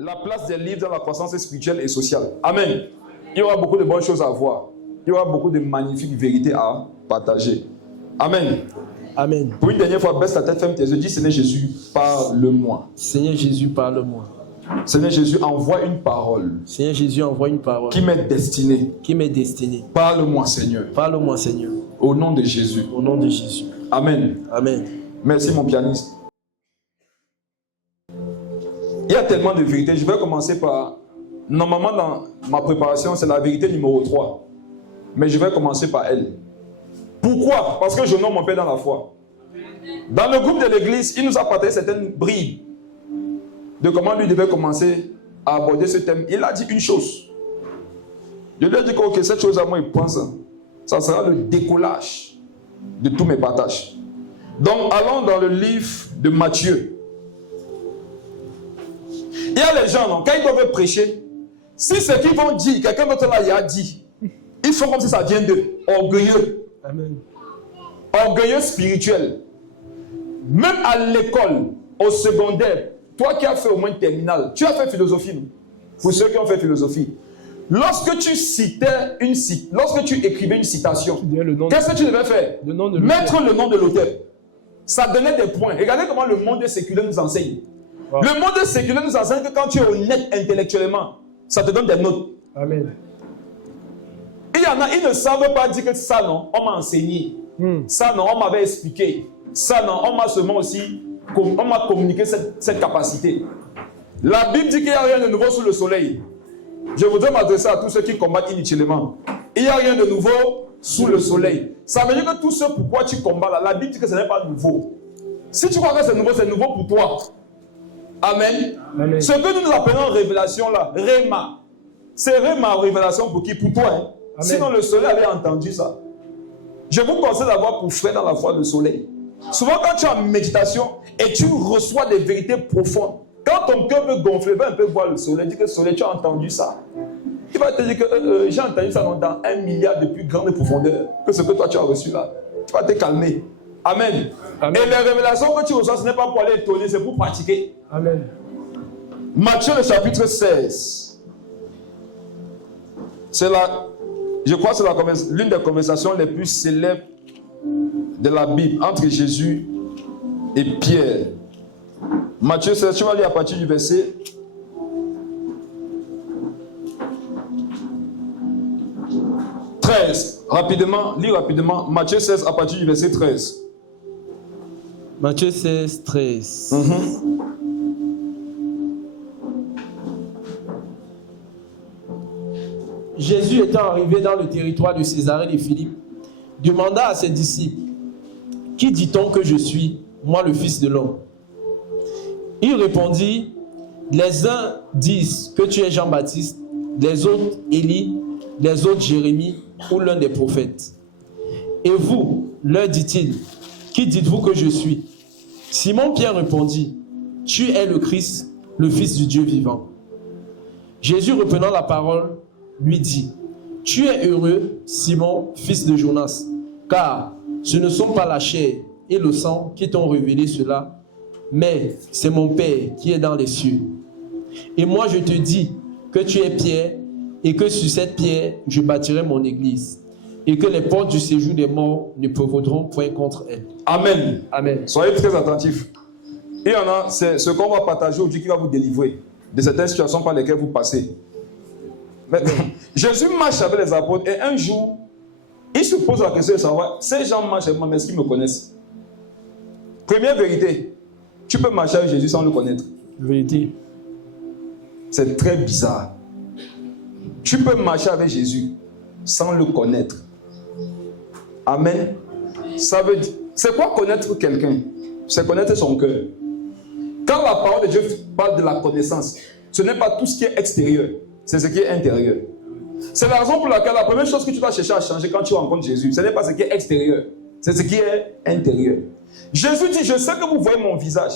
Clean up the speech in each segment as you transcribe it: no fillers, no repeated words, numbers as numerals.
la place des livres dans la croissance spirituelle et sociale. Amen. Il y aura beaucoup de bonnes choses à voir. Il y aura beaucoup de magnifiques vérités à partager. Amen. Amen. Pour une dernière fois, baisse ta tête, ferme tes yeux, dis Seigneur Jésus, parle-moi. Seigneur Jésus, parle-moi. Seigneur Jésus, envoie une parole. Seigneur Jésus, envoie une parole. Qui m'est destinée. Qui m'est destinée. Parle-moi, Seigneur. Parle-moi, Seigneur. Au nom de Jésus. Au nom de Jésus. Amen. Amen. Merci, mon pianiste. Il y a tellement de vérités. Je vais commencer par... Normalement, dans ma préparation, c'est la vérité numéro 3. Mais je vais commencer par elle. Pourquoi? Parce que je nomme mon Père dans la foi. Dans le groupe de l'église, il nous a partagé certaines bribes de comment lui devait commencer à aborder ce thème. Il a dit une chose. Je lui ai dit que okay, cette chose à moi, il pense, ça sera le décollage de tous mes partages. Donc, allons dans le livre de Matthieu. Il y a les gens, non, quand ils doivent prêcher, si ce qu'ils vont dire, quelqu'un d'autre là, il a dit, ils font comme si ça vient d'eux, orgueilleux. Amen. Orgueilleux spirituel. Même à l'école, au secondaire, toi qui as fait au moins terminale, tu as fait philosophie, non? Pour ceux qui ont fait philosophie. Lorsque tu citais lorsque tu écrivais une citation, qu'est-ce que tu devais faire? Mettre le nom de l'auteur. Ça donnait des points. Regardez comment le monde séculaire nous enseigne. Wow. Le monde séculaire nous enseigne que quand tu es honnête intellectuellement, ça te donne des notes. Amen. Il y en a, ils ne savent pas dire que ça, non, on m'a enseigné. Ça, non, on m'avait expliqué. Ça, non, on m'a seulement aussi, on m'a communiqué cette capacité. La Bible dit qu'il n'y a rien de nouveau sous le soleil. Je voudrais m'adresser à tous ceux qui combattent inutilement. Il n'y a rien de nouveau sous le soleil. Ça veut dire que tout ce pourquoi tu combats là, la Bible dit que ce n'est pas nouveau. Si tu crois que c'est nouveau pour toi. Amen. Amen. Ce que nous appelons révélation là, Réma. C'est Réma, révélation pour qui? Pour toi. Hein? Sinon le soleil avait entendu ça. Je vous conseille d'avoir pour frère dans la foi le soleil. Souvent quand tu es en méditation et tu reçois des vérités profondes, quand ton cœur veut gonfler, va un peu voir le soleil, dis que le soleil, tu as entendu ça. Il va te dire que j'ai entendu ça dans 1 milliard de plus grande profondeur que ce que toi tu as reçu là. Tu vas te calmer. Amen. Amen. Et les révélations que tu reçois, ce n'est pas pour aller étonner, c'est pour pratiquer. Amen. Matthieu le chapitre 16. Je crois que c'est l'une des conversations les plus célèbres de la Bible entre Jésus et Pierre. Matthieu 16, tu vas lire à partir du verset 13. Rapidement, lis rapidement. Matthieu 16 à partir du verset 13. Matthieu 16, 13. Jésus étant arrivé dans le territoire de Césarée de Philippe, demanda à ses disciples, « Qui dit-on que je suis, moi le Fils de l'homme » Il répondit, « Les uns disent que tu es Jean-Baptiste, les autres Élie, les autres Jérémie ou l'un des prophètes. Et vous, leur dit-il, qui dites-vous que je suis » Simon-Pierre répondit, « Tu es le Christ, le Fils du Dieu vivant. » Jésus, reprenant la parole, lui dit, « Tu es heureux, Simon, fils de Jonas, car ce ne sont pas la chair et le sang qui t'ont révélé cela, mais c'est mon Père qui est dans les cieux. Et moi je te dis que tu es Pierre, et que sur cette pierre je bâtirai mon église, et que les portes du séjour des morts ne prévaudront point contre elle. » Amen. Amen. Soyez très attentifs. Il y en a, c'est ce qu'on va partager aujourd'hui qui va vous délivrer de certaines situations par lesquelles vous passez. Mais, Jésus marche avec les apôtres et un jour, il se pose la question de savoir, ces gens marchent avec moi, mais est-ce qu'ils me connaissent? Première vérité, tu peux marcher avec Jésus sans le connaître. Vérité. C'est très bizarre. Tu peux marcher avec Jésus sans le connaître. Amen. Ça veut dire, c'est quoi connaître quelqu'un? C'est connaître son cœur. Quand la parole de Dieu parle de la connaissance, ce n'est pas tout ce qui est extérieur, c'est ce qui est intérieur. C'est la raison pour laquelle la première chose que tu dois chercher à changer quand tu rencontres Jésus, ce n'est pas ce qui est extérieur, c'est ce qui est intérieur. Jésus dit, je sais que vous voyez mon visage,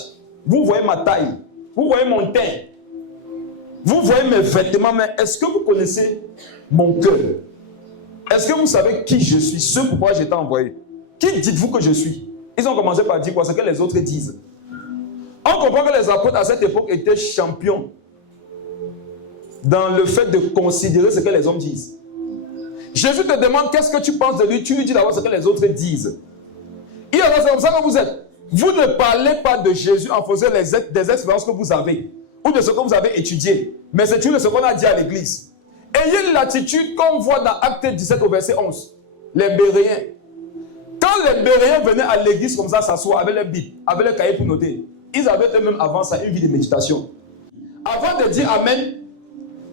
vous voyez ma taille, vous voyez mon teint, vous voyez mes vêtements, mais est-ce que vous connaissez mon cœur? Est-ce que vous savez qui je suis, ce pourquoi j'ai été envoyé? Qui dites-vous que je suis? Ils ont commencé par dire quoi? Ce que les autres disent. On comprend que les apôtres à cette époque étaient champions dans le fait de considérer ce que les hommes disent. Jésus te demande qu'est-ce que tu penses de lui, tu lui dis d'abord ce que les autres disent. Et alors c'est comme ça que vous êtes. Vous ne parlez pas de Jésus en faisant des expériences que vous avez ou de ce que vous avez étudié, mais c'est de ce qu'on a dit à l'église. Ayez l'attitude qu'on voit dans Acte 17 au verset 11. Les Béréens. Quand les Béréens venaient à l'église comme ça s'asseoir avec les Bibles, avec les cahiers pour noter, ils avaient eux-mêmes avant ça une vie de méditation. Avant de dire Amen,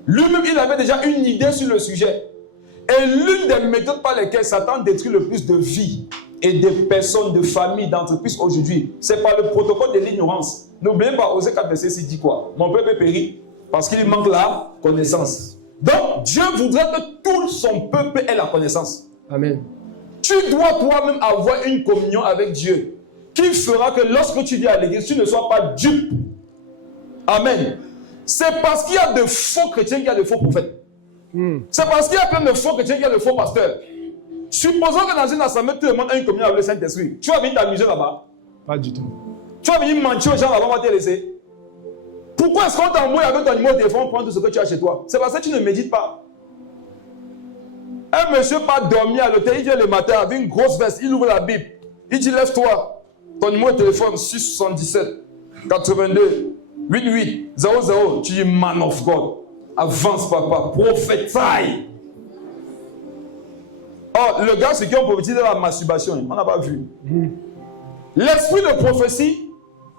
lui-même il avait déjà une idée sur le sujet. Et l'une des méthodes par lesquelles Satan détruit le plus de vies et de personnes, de familles, d'entreprises aujourd'hui, c'est par le protocole de l'ignorance. N'oubliez pas, Osée 4 verset 6 dit quoi? Mon peuple périt parce qu'il manque la connaissance. Donc, Dieu voudrait que tout son peuple ait la connaissance. Amen. Tu dois toi-même avoir une communion avec Dieu qui fera que lorsque tu viens à l'église, tu ne sois pas dupe. Amen. C'est parce qu'il y a de faux chrétiens qu'il y a de faux prophètes. C'est parce qu'il y a plein de faux chrétiens qu'il y a de faux pasteurs. Supposons que dans une assemblée, tu demandes une communion avec le Saint-Esprit. Tu vas venir t'amuser là-bas? Pas du tout. Tu vas venir mentir aux gens là-bas, on va te laisser. Pourquoi est-ce qu'on t'envoie avec ton numéro de téléphone prendre tout ce que tu as chez toi? C'est parce que tu ne médites pas. Un monsieur pas dormi à l'hôtel, il vient le matin avec une grosse veste, il ouvre la Bible. Il dit lève-toi, ton numéro de téléphone 677 82 88 00. Tu dis man of God. Avance papa, prophétie. Oh, le gars, c'est qui ont prophétisé la masturbation, on n'a pas vu. L'esprit de prophétie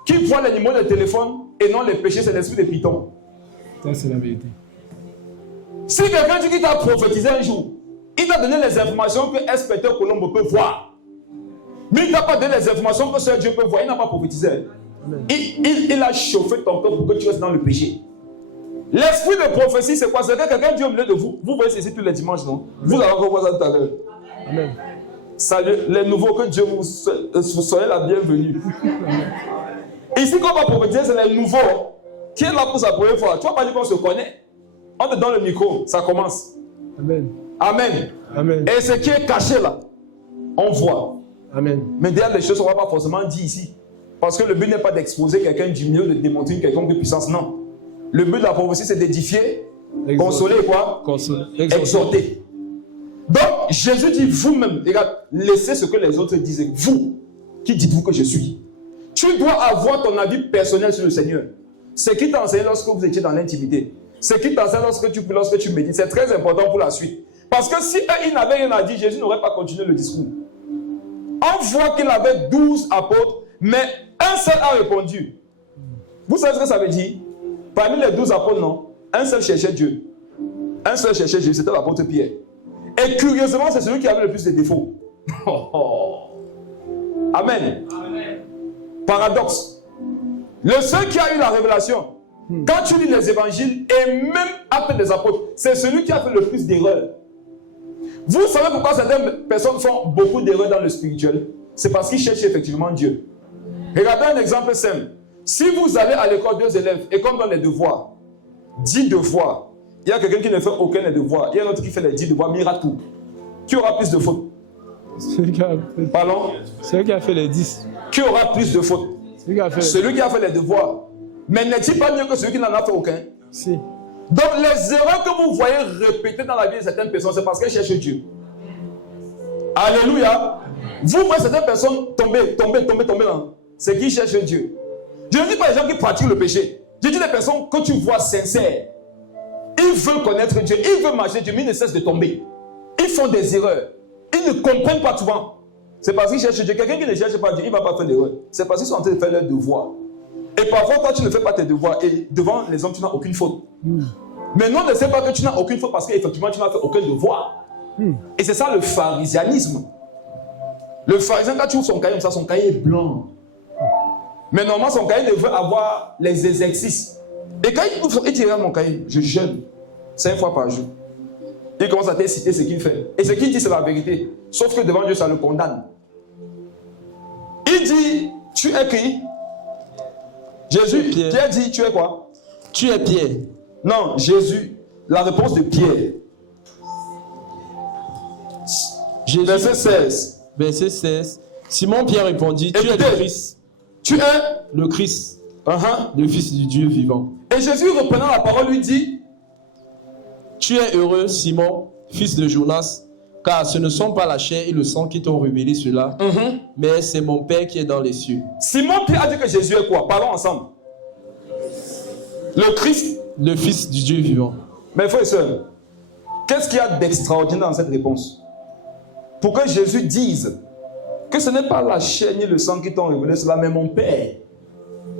qui voit les numéros de téléphone et non les péchés, c'est l'esprit de Python. Ça, c'est la vérité. Si quelqu'un dit qu'il t'a prophétisé un jour, il t'a donné les informations que Inspecteur Colombo peut voir. Mais il ne t'a pas donné les informations que seul Dieu peut voir. Il n'a pas prophétisé. Il a chauffé ton cœur pour que tu restes dans le péché. L'esprit de prophétie, c'est quoi? C'est que quelqu'un dit au milieu de vous. Vous voyez ceci tous les dimanches, non? Vous allez encore voir ça tout à l'heure. Amen. Salut, les nouveaux, que Dieu vous soyez la bienvenue. Ici, quand on va prophétiser, c'est les nouveaux qui est là pour sa première fois. Tu ne vas pas dire qu'on se connaît. On te donne le micro, ça commence. Amen. Amen. Amen. Et ce qui est caché là, on voit. Amen. Mais derrière les choses, on ne va pas forcément dire ici. Parce que le but n'est pas d'exposer quelqu'un du milieu, de démontrer quelconque puissance, non. Le but de la prophétie, c'est d'édifier, consoler et quoi? Exhorter. Donc, Jésus dit vous-même, regarde, laissez ce que les autres disent. Vous, qui dites-vous que je suis? Tu dois avoir ton avis personnel sur le Seigneur. Ce qui t'enseigne lorsque vous étiez dans l'intimité. Ce qui t'enseigne lorsque tu médites. C'est très important pour la suite. Parce que si il n'avait rien à dire, Jésus n'aurait pas continué le discours. On voit qu'il avait 12 apôtres, mais un seul a répondu. Vous savez ce que ça veut dire? Parmi les 12 apôtres, non, un seul cherchait Dieu. Un seul cherchait Dieu, c'était l'apôtre Pierre. Et curieusement, c'est celui qui avait le plus de défauts. Amen. Amen. Paradoxe. Le seul qui a eu la révélation, quand tu lis les évangiles et même Actes des apôtres, c'est celui qui a fait le plus d'erreurs. Vous savez pourquoi certaines personnes font beaucoup d'erreurs dans le spirituel? C'est parce qu'ils cherchent effectivement Dieu. Regardez un exemple simple. Si vous allez à l'école 2 élèves et qu'on donne les devoirs, 10 devoirs, il y a quelqu'un qui ne fait aucun des devoirs, il y a un autre qui fait les 10 devoirs, mais il rate tout. Qui aura plus de fautes? Celui qui a fait... Pardon? Celui qui a fait les 10. Qui aura plus de fautes? Celui qui a fait les devoirs. Mais n'est-il pas mieux que celui qui n'en a fait aucun? Si. Donc les erreurs que vous voyez répétées dans la vie de certaines personnes, c'est parce qu'elles cherchent Dieu. Alléluia. Vous voyez certaines personnes tomber là. C'est qu'ils cherchent Dieu. Je ne dis pas les gens qui pratiquent le péché. Je dis les personnes que tu vois sincères. Ils veulent connaître Dieu, ils veulent marcher Dieu, mais ils ne cessent de tomber. Ils font des erreurs. Ils ne comprennent pas souvent. C'est parce qu'ils cherchent Dieu. Quelqu'un qui ne cherche pas Dieu, il ne va pas faire d'erreur. C'est parce qu'ils sont en train de faire leur devoir. Et parfois, quand tu ne fais pas tes devoirs, et devant les hommes, tu n'as aucune faute. Mais non, ne sais pas que tu n'as aucune faute parce qu'effectivement, tu n'as fait aucun devoir. Et c'est ça le pharisianisme. Le pharisien, quand tu ouvres son cahier comme ça, son cahier est blanc. Mais normalement, son cahier devrait avoir les exercices. Et quand il ouvre, il dit, regarde mon cahier, je jeûne 5 fois par jour. Il commence à te citer ce qu'il fait. Et ce qu'il dit, c'est la vérité. Sauf que devant Dieu, ça le condamne. Il dit, tu es qui? Jésus, Pierre dit, tu es quoi? Tu es Pierre. Non, Jésus, la réponse de Pierre. Jésus, verset 16. Verset 16. Simon Pierre répondit, tu es le Christ. Tu es le Christ. le Fils du Dieu vivant. Et Jésus, reprenant la parole, lui dit, tu es heureux, Simon, fils de Jonas, car ce ne sont pas la chair et le sang qui t'ont révélé cela, mais c'est mon Père qui est dans les cieux. Simon Pierre a dit que Jésus est quoi? Parlons ensemble. Le Christ, le Fils du Dieu vivant. Mes frères et sœurs, qu'est-ce qu'il y a d'extraordinaire dans cette réponse? Pour que Jésus dise que ce n'est pas la chair ni le sang qui t'ont révélé cela, mais mon Père.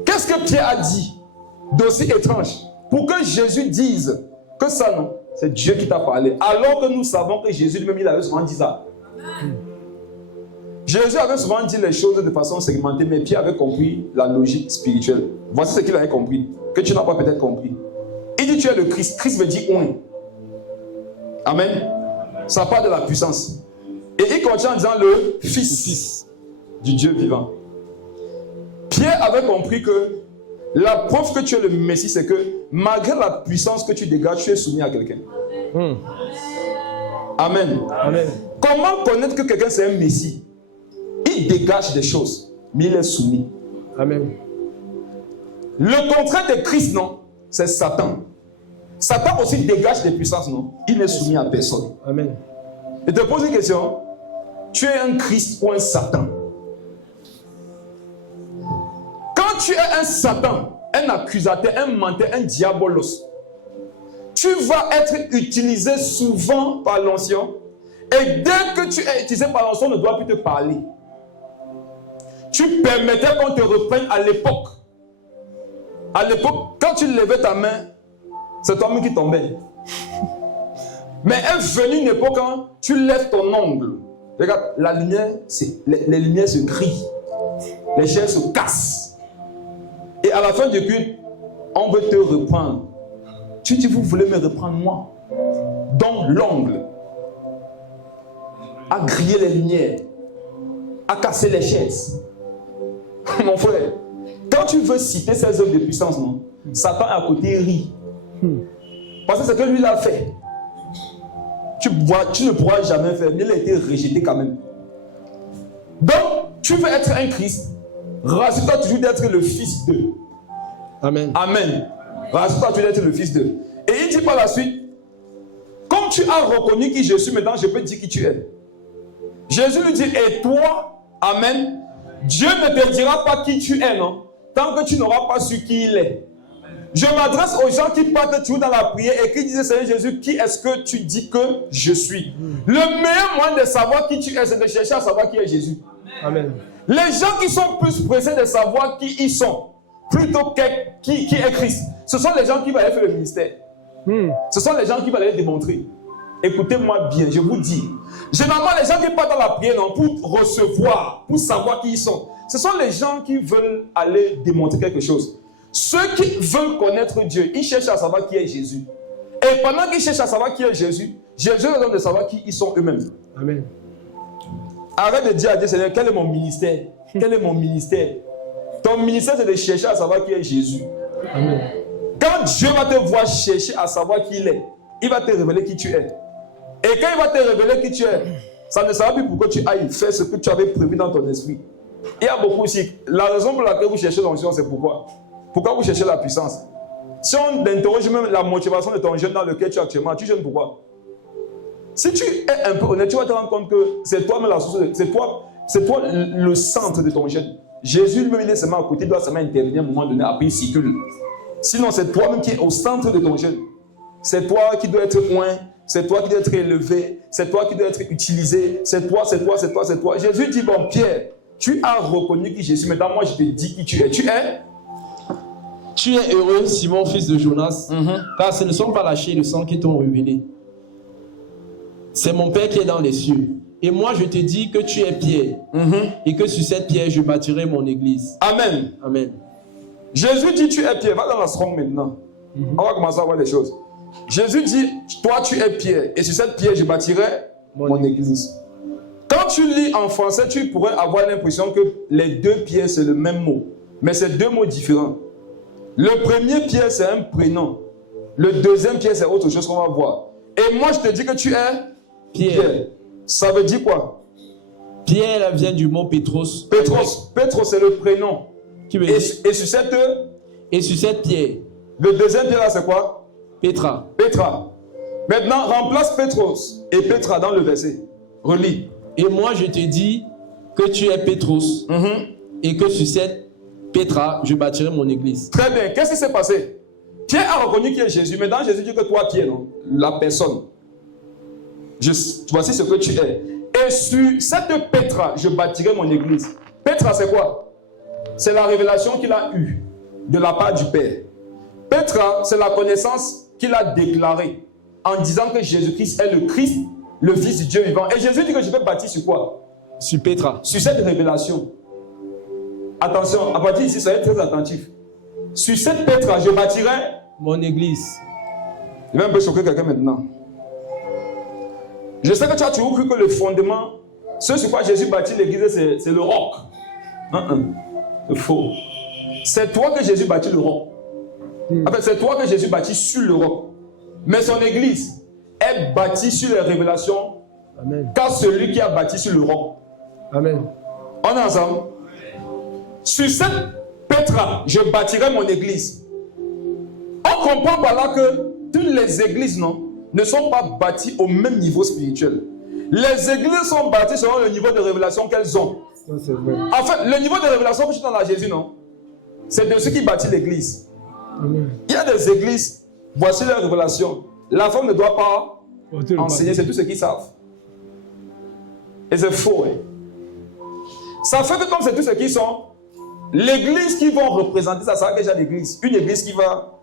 Qu'est-ce que Pierre a dit d'aussi étrange? Pour que Jésus dise que ça, non, c'est Dieu qui t'a parlé. Alors que nous savons que Jésus lui-même, il avait souvent dit ça. Jésus avait souvent dit les choses de façon segmentée, mais Pierre avait compris la logique spirituelle. Voici ce qu'il avait compris, que tu n'as pas peut-être compris. Il dit tu es le Christ. Christ veut dire un. Amen. Ça part de la puissance. Et il continue en disant le Fils du Dieu vivant. Pierre avait compris que la preuve que tu es le Messie, c'est que malgré la puissance que tu dégages, tu es soumis à quelqu'un. Amen. Amen. Comment connaître que quelqu'un c'est un Messie? Il dégage des choses, mais il est soumis. Amen. Le contraire de Christ, non, c'est Satan. Satan aussi dégage des puissances, non? Il n'est soumis à personne. Amen. Je te pose une question. Tu es un Christ ou un Satan? Quand tu es un Satan, un accusateur, un menteur, un diabolos, tu vas être utilisé souvent par l'ancien. Et dès que tu es utilisé par l'ancien, on ne doit plus te parler. Tu permettais qu'on te reprenne à l'époque. À l'époque, quand tu levais ta main, c'est toi-même qui tombais. Mais est venue une époque quand tu lèves ton ongle. Regarde, la lumière, les lumières se grillent. Les chairs se cassent. Et à la fin du culte, on veut te reprendre. Tu dis, vous voulez me reprendre moi? Dans l'ongle. À griller les lumières. À casser les chaises. Mon frère, quand tu veux citer ces œuvres de puissance, non, Satan à côté rit. Parce que c'est que lui l'a fait. Tu ne pourras jamais faire, mais il a été rejeté quand même. Donc, tu veux être un Christ, rassure-toi toujours d'être le fils d'eux. Amen. Amen. Rassure-toi toujours d'être le fils d'eux. Et il dit par la suite, comme tu as reconnu qui je suis, maintenant je peux te dire qui tu es. Jésus lui dit, et toi, Amen, Dieu ne te dira pas qui tu es, non, tant que tu n'auras pas su qui il est. Je m'adresse aux gens qui partent toujours dans la prière et qui disent, Seigneur Jésus, qui est-ce que tu dis que je suis? Le meilleur moyen de savoir qui tu es, c'est de chercher à savoir qui est Jésus. Amen. Les gens qui sont plus pressés de savoir qui ils sont, plutôt qui est Christ, ce sont les gens qui vont aller faire le ministère. Ce sont les gens qui vont aller démontrer. Écoutez-moi bien, je vous dis. Généralement, les gens qui partent dans la prière, non, pour recevoir, pour savoir qui ils sont, ce sont les gens qui veulent aller démontrer quelque chose. Ceux qui veulent connaître Dieu, ils cherchent à savoir qui est Jésus. Et pendant qu'ils cherchent à savoir qui est Jésus, Jésus leur donne de savoir qui ils sont eux-mêmes. Amen. Arrête de dire à Dieu, Seigneur, quel est mon ministère? Quel est mon ministère? Ton ministère, c'est de chercher à savoir qui est Jésus. Amen. Quand Dieu va te voir chercher à savoir qui il est, il va te révéler qui tu es. Et quand il va te révéler qui tu es, ça ne sera plus pourquoi tu ailles faire ce que tu avais prévu dans ton esprit. Il y a beaucoup aussi. La raison pour laquelle vous cherchez l'onction, c'est pourquoi? Pourquoi vous cherchez la puissance? Si on interroge même la motivation de ton jeûne dans lequel tu es actuellement, tu jeûnes pourquoi? Si tu es un peu honnête, tu vas te rendre compte que c'est toi-même la source, c'est toi le centre de ton jeûne. Jésus lui-même, il est seulement à côté, il doit seulement intervenir à un moment donné, après il circule. Sinon, c'est toi-même qui es au centre de ton jeûne. C'est toi qui dois être loin, c'est toi qui dois être élevé, c'est toi qui dois être utilisé, c'est toi. Jésus dit, bon Pierre, tu as reconnu qui je suis, maintenant moi je te dis qui tu es. Tu es heureux, Simon, fils de Jonas, car ce ne sont pas la chair et le sang qui t'ont révélé. C'est mon Père qui est dans les cieux. Et moi, je te dis que tu es Pierre, et que sur cette pierre, je bâtirai mon église. Amen. Amen. Jésus dit, tu es Pierre. Va dans la Strong maintenant. On va commencer à voir les choses. Jésus dit, toi, tu es Pierre, et sur cette pierre, je bâtirai mon église. Quand tu lis en français, tu pourrais avoir l'impression que les deux pierres, c'est le même mot. Mais c'est deux mots différents. Le premier Pierre, c'est un prénom. Le deuxième Pierre, c'est autre chose qu'on va voir. Et moi, je te dis que tu es Pierre. Ça veut dire quoi? Pierre vient du mot Pétros. Pétros, c'est le prénom. Qui veut et dire... sur cette Et sur cette pierre, Le deuxième pierre là, c'est quoi? Petra. Petra. Maintenant, remplace Petros et Petra dans le verset. Relis. Et moi, je te dis que tu es Pétros, et que sur cette Petra, je bâtirai mon église. Très bien. Qu'est-ce qui s'est passé? Pierre a reconnu qui est Jésus. Maintenant, Jésus dit que toi, qui es, non? La personne. Voici ce que tu es. Et sur cette Petra, je bâtirai mon église. Petra, c'est quoi? C'est la révélation qu'il a eue de la part du Père. Petra, c'est la connaissance qu'il a déclarée en disant que Jésus-Christ est le Christ, le Fils du Dieu vivant. Et Jésus dit que je vais bâtir sur quoi? Sur Petra. Sur cette révélation. Attention, à partir d'ici, soyez très attentifs. Sur cette Petra, je bâtirai mon église. Je vais un peu choquer quelqu'un maintenant. Je sais que tu as toujours cru que le fondement, ce sur quoi Jésus bâtit l'église, c'est le roc. C'est faux. C'est toi que Jésus bâtit le roc. En fait, c'est toi que Jésus bâtit sur le roc. Mais son église est bâtie sur les révélations. Amen. Car celui qui a bâti sur le roc. Amen. On est ensemble. Sur cette Petra, je bâtirai mon église. On comprend par là que toutes les églises, non, ne sont pas bâties au même niveau spirituel. Les églises sont bâties selon le niveau de révélation qu'elles ont. Ça, c'est vrai. En fait, le niveau de révélation que tu donnes à Jésus, non, c'est de ceux qui bâtit l'église. Amen. Il y a des églises, voici leur révélation. La femme ne doit pas enseigner, c'est tout ce qu'ils savent. Et c'est faux. Hein. Ça fait que comme c'est tout ce qu'ils sont, l'église qui vont représenter ça, sera déjà l'église. Une église qui va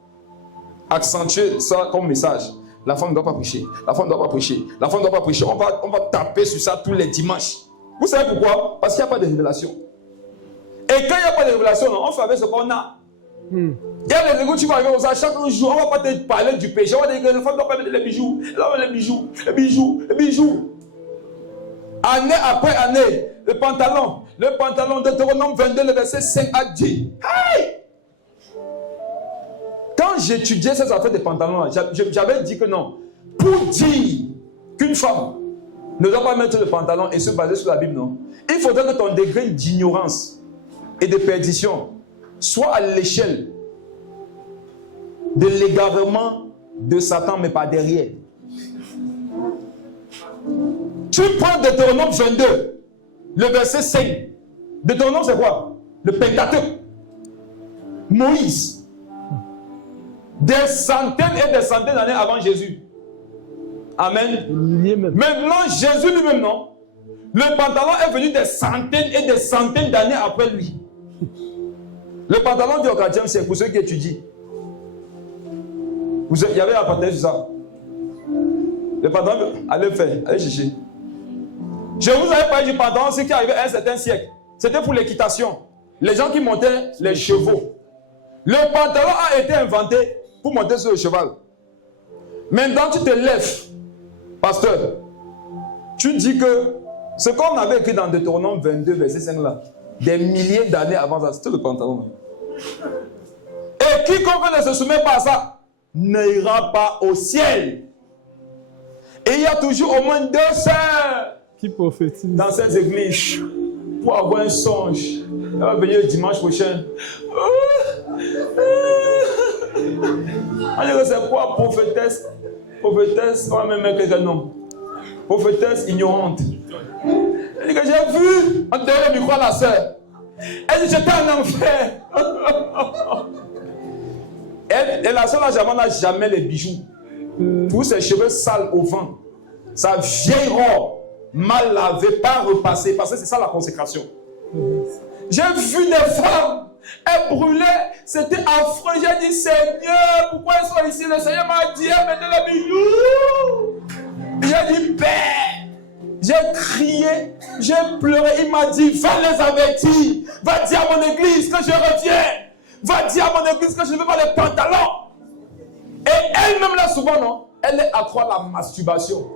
accentuer ça comme message. La femme ne doit pas prêcher. La femme ne doit pas prêcher. La femme ne doit pas prêcher. On va taper sur ça tous les dimanches. Vous savez pourquoi? Parce qu'il n'y a pas de révélation. Et quand il n'y a pas de révélation, non, on fait avec ce qu'on a. Il y a des églises, tu vas arriver aux chaque jour, on ne va pas te parler du péché. On va dire que la femme ne doit pas mettre les bijoux. Les bijoux, les bijoux, les bijoux. Année après année, le pantalon de Deutéronome 22, le verset 5 a dit. Hey! Quand j'étudiais ces affaires de pantalons, j'avais dit que non. Pour dire qu'une femme ne doit pas mettre le pantalon et se baser sur la Bible, non. Il faudrait que ton degré d'ignorance et de perdition soit à l'échelle de l'égarement de Satan, mais pas derrière. Tu prends Deutéronome 22, le verset 5. Deutéronome, c'est quoi? Le Pentateuque. Moïse. Des centaines et des centaines d'années avant Jésus. Amen. Maintenant, Jésus lui-même, non? Le pantalon est venu des centaines et des centaines d'années après lui. Le pantalon du 4e siècle, pour ceux qui étudient. Il y avait un pantalon sur ça. Le pantalon, allez faire, allez chercher. Je vous avais parlé du pantalon, ce qui arrivait à un certain siècle. C'était pour l'équitation. Les gens qui montaient les chevaux. Le pantalon a été inventé pour monter sur le cheval. Maintenant, tu te lèves, pasteur. Tu dis que ce qu'on avait écrit dans Deutéronome 22, verset 5 là, des milliers d'années avant ça, c'était le pantalon. Et quiconque ne se soumet pas à ça, n'ira pas au ciel. Et il y a toujours au moins 2 sœurs qui prophétisent dans ces églises pour avoir un songe. Elle va venir le dimanche prochain. On dirait que c'est quoi prophétesse? Prophétesse, on va même mettre quelqu'un nom. Prophétesse ignorante. Elle dit que j'ai vu, on donne le micro à la sœur. Elle dit j'étais en enfer. Et la sœur n'a jamais les bijoux. Tous ses cheveux sales au vent. Sa vieille robe mal lavée, pas repassée. Parce que c'est ça la consécration. J'ai vu des femmes. Elles brûlaient, c'était affreux. J'ai dit, Seigneur, pourquoi elles sont ici? Le Seigneur m'a dit, mettez les bijoux. J'ai dit, Père. J'ai crié, j'ai pleuré. Il m'a dit, va les avertir. Va dire à mon église que je reviens. Va dire à mon église que je ne veux pas les pantalons. Et elle-même, là, souvent, non, elle est accro à la masturbation.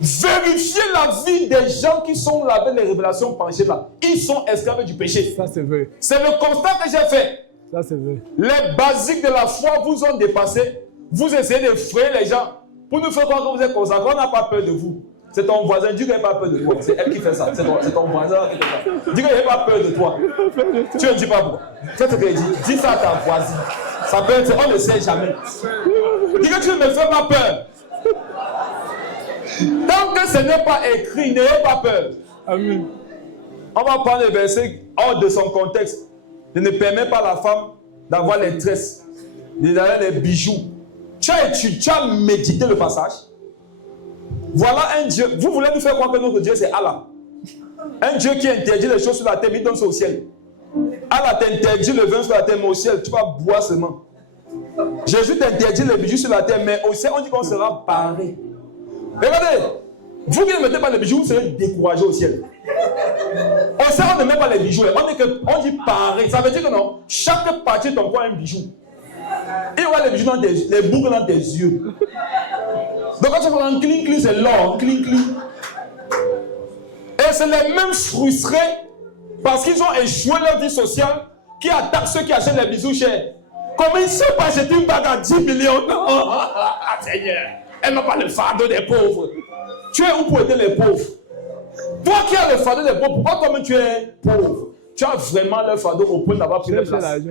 Vérifiez la vie des gens qui sont là avec les révélations penchées là. Ils sont esclaves du péché. Ça, c'est vrai. C'est le constat que j'ai fait. Ça, c'est vrai. Les basiques de la foi vous ont dépassé. Vous essayez de frayer les gens pour nous faire croire que vous êtes consacrés. On n'a pas peur de vous. C'est ton voisin. Dis qu'elle n'a pas peur de toi. C'est elle qui fait ça. C'est ton voisin qui fait ça. Dis qu'elle n'a pas peur de toi. Tu ne dis pas pourquoi. Fais ce qu'elle dit. Dis ça à ta voisine. Ça peut être, on ne sait jamais. Dis que tu ne me fais pas peur. Tant que ce n'est pas écrit, n'ayez pas peur. Amen. On va prendre le verset hors de son contexte. Je ne permets pas à la femme d'avoir les tresses, d'avoir les bijoux. Tu as médité le passage. Voilà un Dieu. Vous voulez nous faire croire que notre Dieu c'est Allah. Un Dieu qui interdit les choses sur la terre, mais il donne ça au ciel. Allah t'interdit le vin sur la terre, mais au ciel, tu vas boire seulement. Jésus t'interdit les bijoux sur la terre, mais au ciel, on dit qu'on sera paré. Regardez, vous qui ne mettez pas les bijoux, vous serez découragé au ciel. Au ciel, on ne met pas les bijoux. On dit paré. Ça veut dire que non, chaque partie de ton corps a un bijou. Et on voit les bijoux les boucles dans tes yeux. Donc quand tu vois un cling, c'est l'or, cling. Et c'est les mêmes frustrés parce qu'ils ont échoué leur vie sociale qui attaquent ceux qui achètent les bijoux chers. Comment ils ne sont pas acheter une bague à 10 millions? Non, Seigneur, elle n'a pas le fardeau des pauvres. Tu es où pour aider les pauvres? Toi qui as le fardeau des pauvres, pourquoi toi-même tu es pauvre? Tu as vraiment le fardeau au point d'avoir pris la place.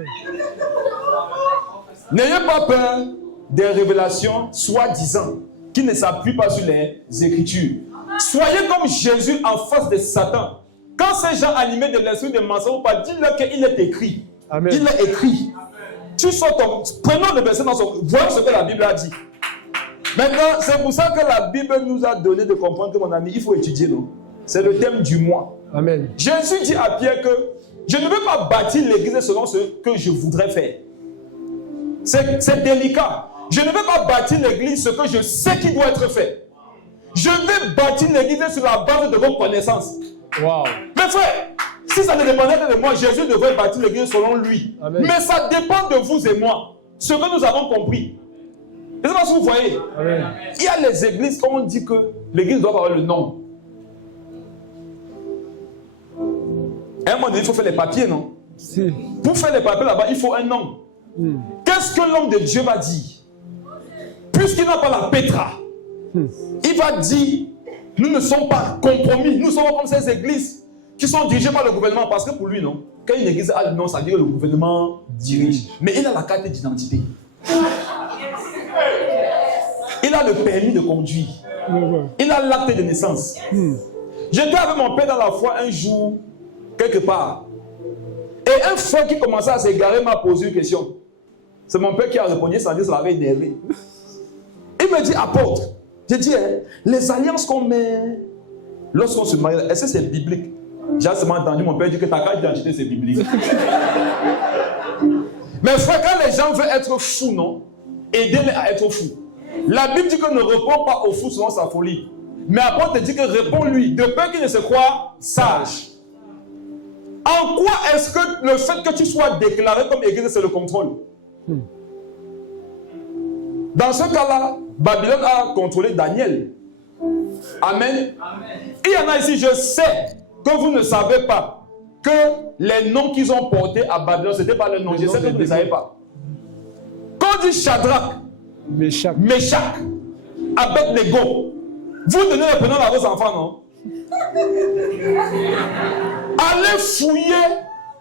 N'ayez pas peur des révélations soi-disant qui ne s'appuient pas sur les Écritures. Soyez comme Jésus en face de Satan. Quand ces gens animés de l'esprit de mensonge, dis-leur qu'il est écrit. Amen. Il est écrit. Tu sors ton... Prenons le verset dans son... Voyons ce que la Bible a dit. Maintenant, c'est pour ça que la Bible nous a donné de comprendre que, mon ami, il faut étudier, non? C'est le thème du mois. Amen. Jésus dit à Pierre que je ne veux pas bâtir l'église selon ce que je voudrais faire. C'est délicat. Je ne veux pas bâtir l'église ce que je sais qui doit être fait. Je vais bâtir l'église sur la base de vos connaissances. Wow. Mais frère, si ça ne dépendait que de moi, Jésus devrait bâtir l'église selon lui. Amen. Mais ça dépend de vous et moi. Ce que nous avons compris. Je ne sais pas si vous voyez. Amen. Il y a les églises où on dit que l'église doit avoir le nom. À un moment donné, il faut faire les papiers, non? Si. Pour faire les papiers là-bas, il faut un nom. Qu'est-ce que l'homme de Dieu va dire? Puisqu'il n'a pas la pétra, il va dire, nous ne sommes pas compromis, nous sommes comme ces églises qui sont dirigées par le gouvernement, parce que pour lui, non, quand une église a le nom, ça veut dire que le gouvernement dirige. Mais il a la carte d'identité. Il a le permis de conduire. Il a l'acte de naissance. J'étais avec mon père dans la foi un jour, quelque part. Et un frère qui commençait à s'égarer m'a posé une question. C'est mon père qui a répondu, ça veut dire que ça l'avait énervé. Il me dit, apôtre, j'ai dit, les alliances qu'on met lorsqu'on se marie, est-ce que c'est biblique? J'ai seulement entendu mon père dire que ta carte d'identité c'est biblique. Mais frère, quand les gens veulent être fous, non? Aidez-les à être fous. La Bible dit que ne réponds pas au fou selon sa folie. Mais apôtre te dit que réponds-lui, de peur qu'il ne se croie sage. En quoi est-ce que le fait que tu sois déclaré comme église, c'est le contrôle? Dans ce cas-là, Babylone a contrôlé Daniel. Amen. Il y en a ici, je sais que vous ne savez pas que les noms qu'ils ont portés à Babylone, ce n'était pas le nom. Je sais que vous ne savez pas. Quand on dit Shadrach, Meshach, Abednego, vous donnez les prénoms à vos enfants, non? Allez fouiller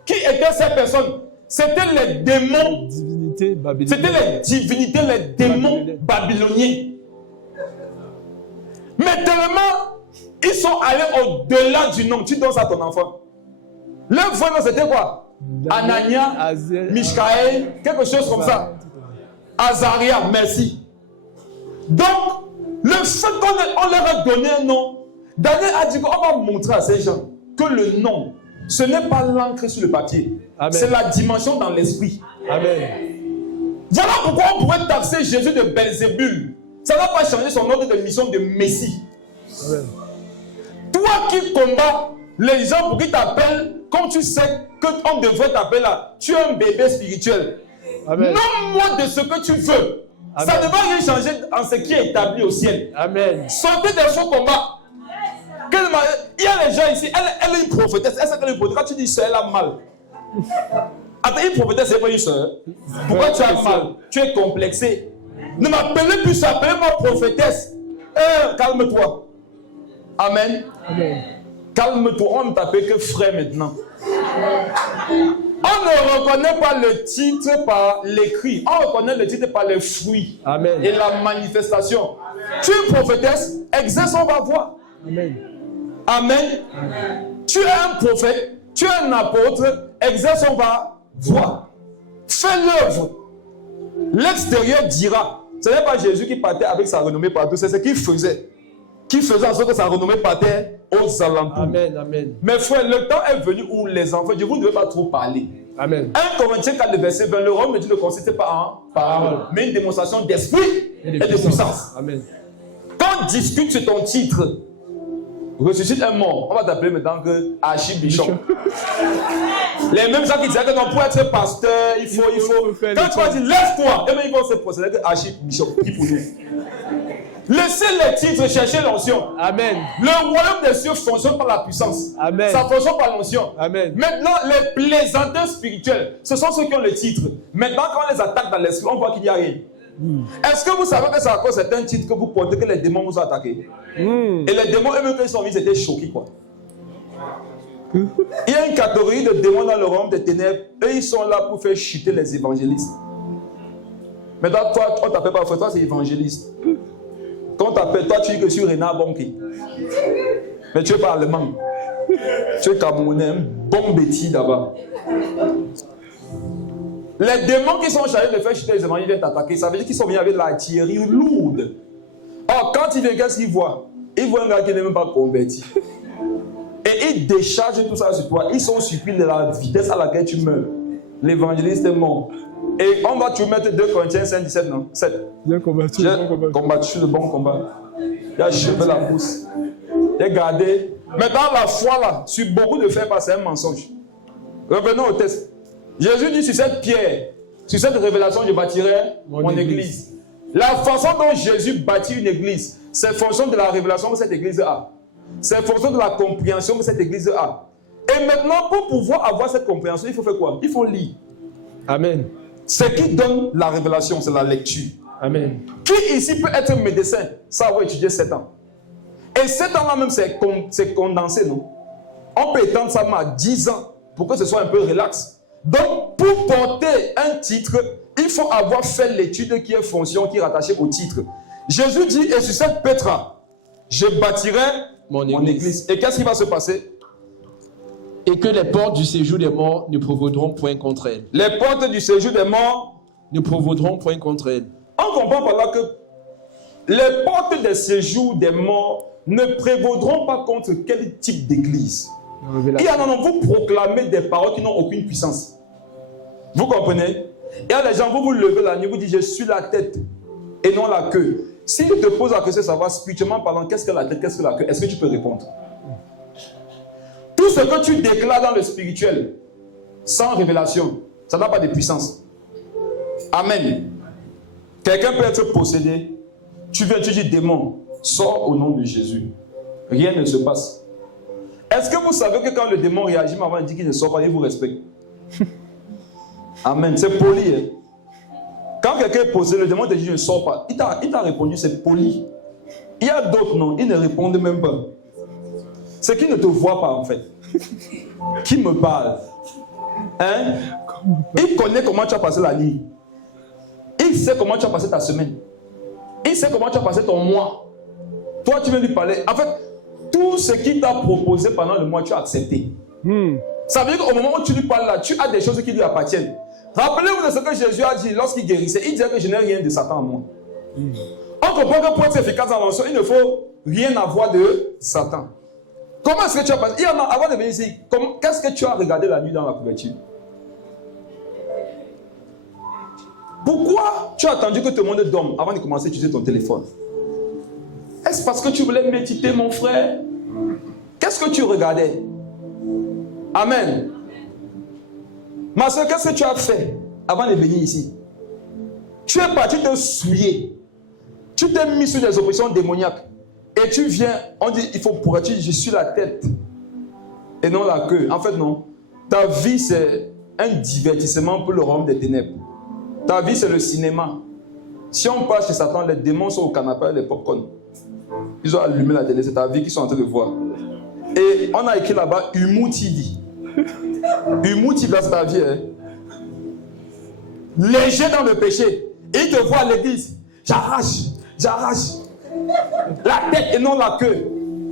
qui étaient ces personnes. C'était les démons. C'était les divinités, les démons babyloniens. Mais tellement ils sont allés au-delà du nom. Tu donnes ça à ton enfant. Leur vrai nom c'était quoi? Anania, Mishkaël, quelque chose comme ça. Azaria, merci. Donc, le fait qu'on leur a donné un nom, Daniel a dit qu'on va montrer à ces gens que le nom, ce n'est pas l'encre sur le papier. C'est la dimension dans l'esprit. Amen. Voilà pourquoi on pourrait taxer Jésus de Belzébul. Ça ne va pas changer son ordre de mission de Messie. Amen. Toi qui combats les gens pour qu'ils t'appellent, comme tu sais qu'on devrait t'appeler là, tu es un bébé spirituel. Nomme-moi de ce que tu veux. Amen. Ça ne va rien changer en ce qui est établi au ciel. Amen. Sortez des faux combats. Il y a les gens ici, elle est une prophétesse. Est-ce qu'elle est une prophétesse? Quand tu dis ça, elle a mal. Attends, une prophétesse, c'est pas une soeur. Pourquoi tu as mal? Tu es complexé. Ne m'appelez plus ça, appelez-moi prophétesse. Calme-toi. Amen. Amen. Calme-toi, on ne t'appelle que frère maintenant. On ne reconnaît pas le titre par l'écrit, on reconnaît le titre par les fruits. Amen. Et la manifestation. Tu es prophétesse, exerce, on va voir. Amen. Amen. Tu es un prophète, tu es un apôtre, exerce, on va voir. Fais l'œuvre. L'extérieur dira. Ce n'est pas Jésus qui partait avec sa renommée partout, c'est ce qu'il faisait. Qui faisait en sorte que sa renommée partait aux alentours. Amen. Amen. Mais frère, le temps est venu où les enfants, vous ne devez pas trop parler. Amen. 1 Corinthiens 4, verset 20, le royaume de Dieu ne consiste pas en parole, mais une démonstration d'esprit et de puissance. Amen. Quand on discute sur ton titre, ressuscite un mort, on va t'appeler maintenant que archibishop. Les mêmes gens qui disaient que non, pour être pasteur, il faut. Quand tu vas dire lève-toi, et bien ils vont se procéder que archibishop, qui pour nous. Laissez les titres, chercher l'onction. Amen. Le royaume des cieux fonctionne par la puissance. Amen. Ça fonctionne par l'onction. Amen. Maintenant, les plaisantins spirituels, ce sont ceux qui ont le titre. Maintenant, quand on les attaque dans l'esprit, on voit qu'il n'y a rien. Est-ce que vous savez que c'est à cause de certains titres que vous portez que les démons vous ont attaqué? Et les démons, eux-mêmes, quand ils sont venus, ils étaient choqués, quoi. Il y a une catégorie de démons dans le royaume des ténèbres. Eux, ils sont là pour faire chuter les évangélistes. Maintenant, toi, on t'appelle pas frère, toi, c'est évangéliste. Quand on t'appelle, toi, tu dis que je suis Renard Bonki. Mais tu es pas allemand. Tu es camerounais, un bon bêtis là-bas. Les démons qui sont chargés de faire chuter les évangélistes viennent t'attaquer. Ça veut dire qu'ils sont venus avec l'artillerie lourde. Or, quand ils viennent, qu'est-ce qu'ils voient? Ils voient un gars qui n'est même pas converti. Et ils déchargent tout ça sur toi. Ils sont surpris de la vitesse à laquelle tu meurs. L'évangéliste est mort. Et on va te mettre 2 Corinthiens 5, 17, non? 7. Bien combattu. J'ai combattu le bon combat. Il a achevé la course. J'ai gardé. Maintenant, la foi là, sur beaucoup de faits, c'est un mensonge. Revenons au test. Jésus dit sur cette pierre, sur cette révélation, je bâtirai mon église. La façon dont Jésus bâtit une église, c'est fonction de la révélation que cette église a. C'est fonction de la compréhension que cette église a. Et maintenant, pour pouvoir avoir cette compréhension, il faut faire quoi? Il faut lire. Amen. Ce qui donne la révélation, c'est la lecture. Amen. Qui ici peut être médecin? Ça va étudier 7 ans. Et 7 ans là même, c'est condensé, non? On peut étendre ça à 10 ans pour que ce soit un peu relax. Donc, pour porter un titre, il faut avoir fait l'étude qui est fonction, qui est rattachée au titre. Jésus dit, et sur cette pétra, je bâtirai mon église. Et qu'est-ce qui va se passer? Et que les portes du séjour des morts ne prévaudront point contre elle. Les portes du séjour des morts ne prévaudront point contre elle. On comprend par là que les portes des séjours des morts ne prévaudront pas contre quel type d'église. Il y a vous proclamez des paroles qui n'ont aucune puissance. Vous comprenez? Il y a des gens, vous levez la nuit, vous dites je suis la tête et non la queue. Si je te pose la question, ça va spirituellement parlant, qu'est-ce que la tête, qu'est-ce que la queue? Est-ce que tu peux répondre? Tout ce que tu déclares dans le spirituel, sans révélation, ça n'a pas de puissance. Amen. Quelqu'un peut être possédé. Tu viens, tu dis démon, sors au nom de Jésus. Rien ne se passe. Est-ce que vous savez que quand le démon réagit, avant il dit qu'il ne sort pas, il vous respecte? Amen. C'est poli. Hein? Quand quelqu'un est possédé, le démon te dit je ne sors pas. Il t'a répondu, c'est poli. Il y a d'autres, non, ils ne répondent même pas. C'est qu'ils ne te voient pas en fait. Qui me parle? Hein? Il connaît comment tu as passé la nuit. Il sait comment tu as passé ta semaine. Il sait comment tu as passé ton mois. Toi, tu viens lui parler. En fait, tout ce qu'il t'a proposé pendant le mois, tu as accepté. Ça veut dire qu'au moment où tu lui parles là, tu as des choses qui lui appartiennent. Rappelez-vous de ce que Jésus a dit lorsqu'il guérissait. Il disait que je n'ai rien de Satan en moi. On comprend que pour être efficace dans l'onction, il ne faut rien avoir de Satan. Comment est-ce que tu as passé? Il y en a, avant de venir ici, qu'est-ce que tu as regardé la nuit dans la couverture? Pourquoi tu as attendu que tout le monde dorme avant de commencer à utiliser ton téléphone? Est-ce parce que tu voulais méditer, mon frère? Qu'est-ce que tu regardais? Amen. Ma soeur, qu'est-ce que tu as fait avant de venir ici? Tu es parti te souiller. Tu t'es mis sur des oppressions démoniaques. Et tu viens, on dit, il faut pour tu dis, je suis la tête et non la queue. En fait, non. Ta vie, c'est un divertissement pour le royaume des ténèbres. Ta vie, c'est le cinéma. Si on passe chez Satan, les démons sont au canapé, les popcorn. Ils ont allumé la télé, c'est ta vie qu'ils sont en train de voir. Et on a écrit là-bas Humour TV. Humour TV, là, c'est ta vie. Hein? Léger dans le péché. Et ils te voient à l'église. J'arrache. La tête et non la queue.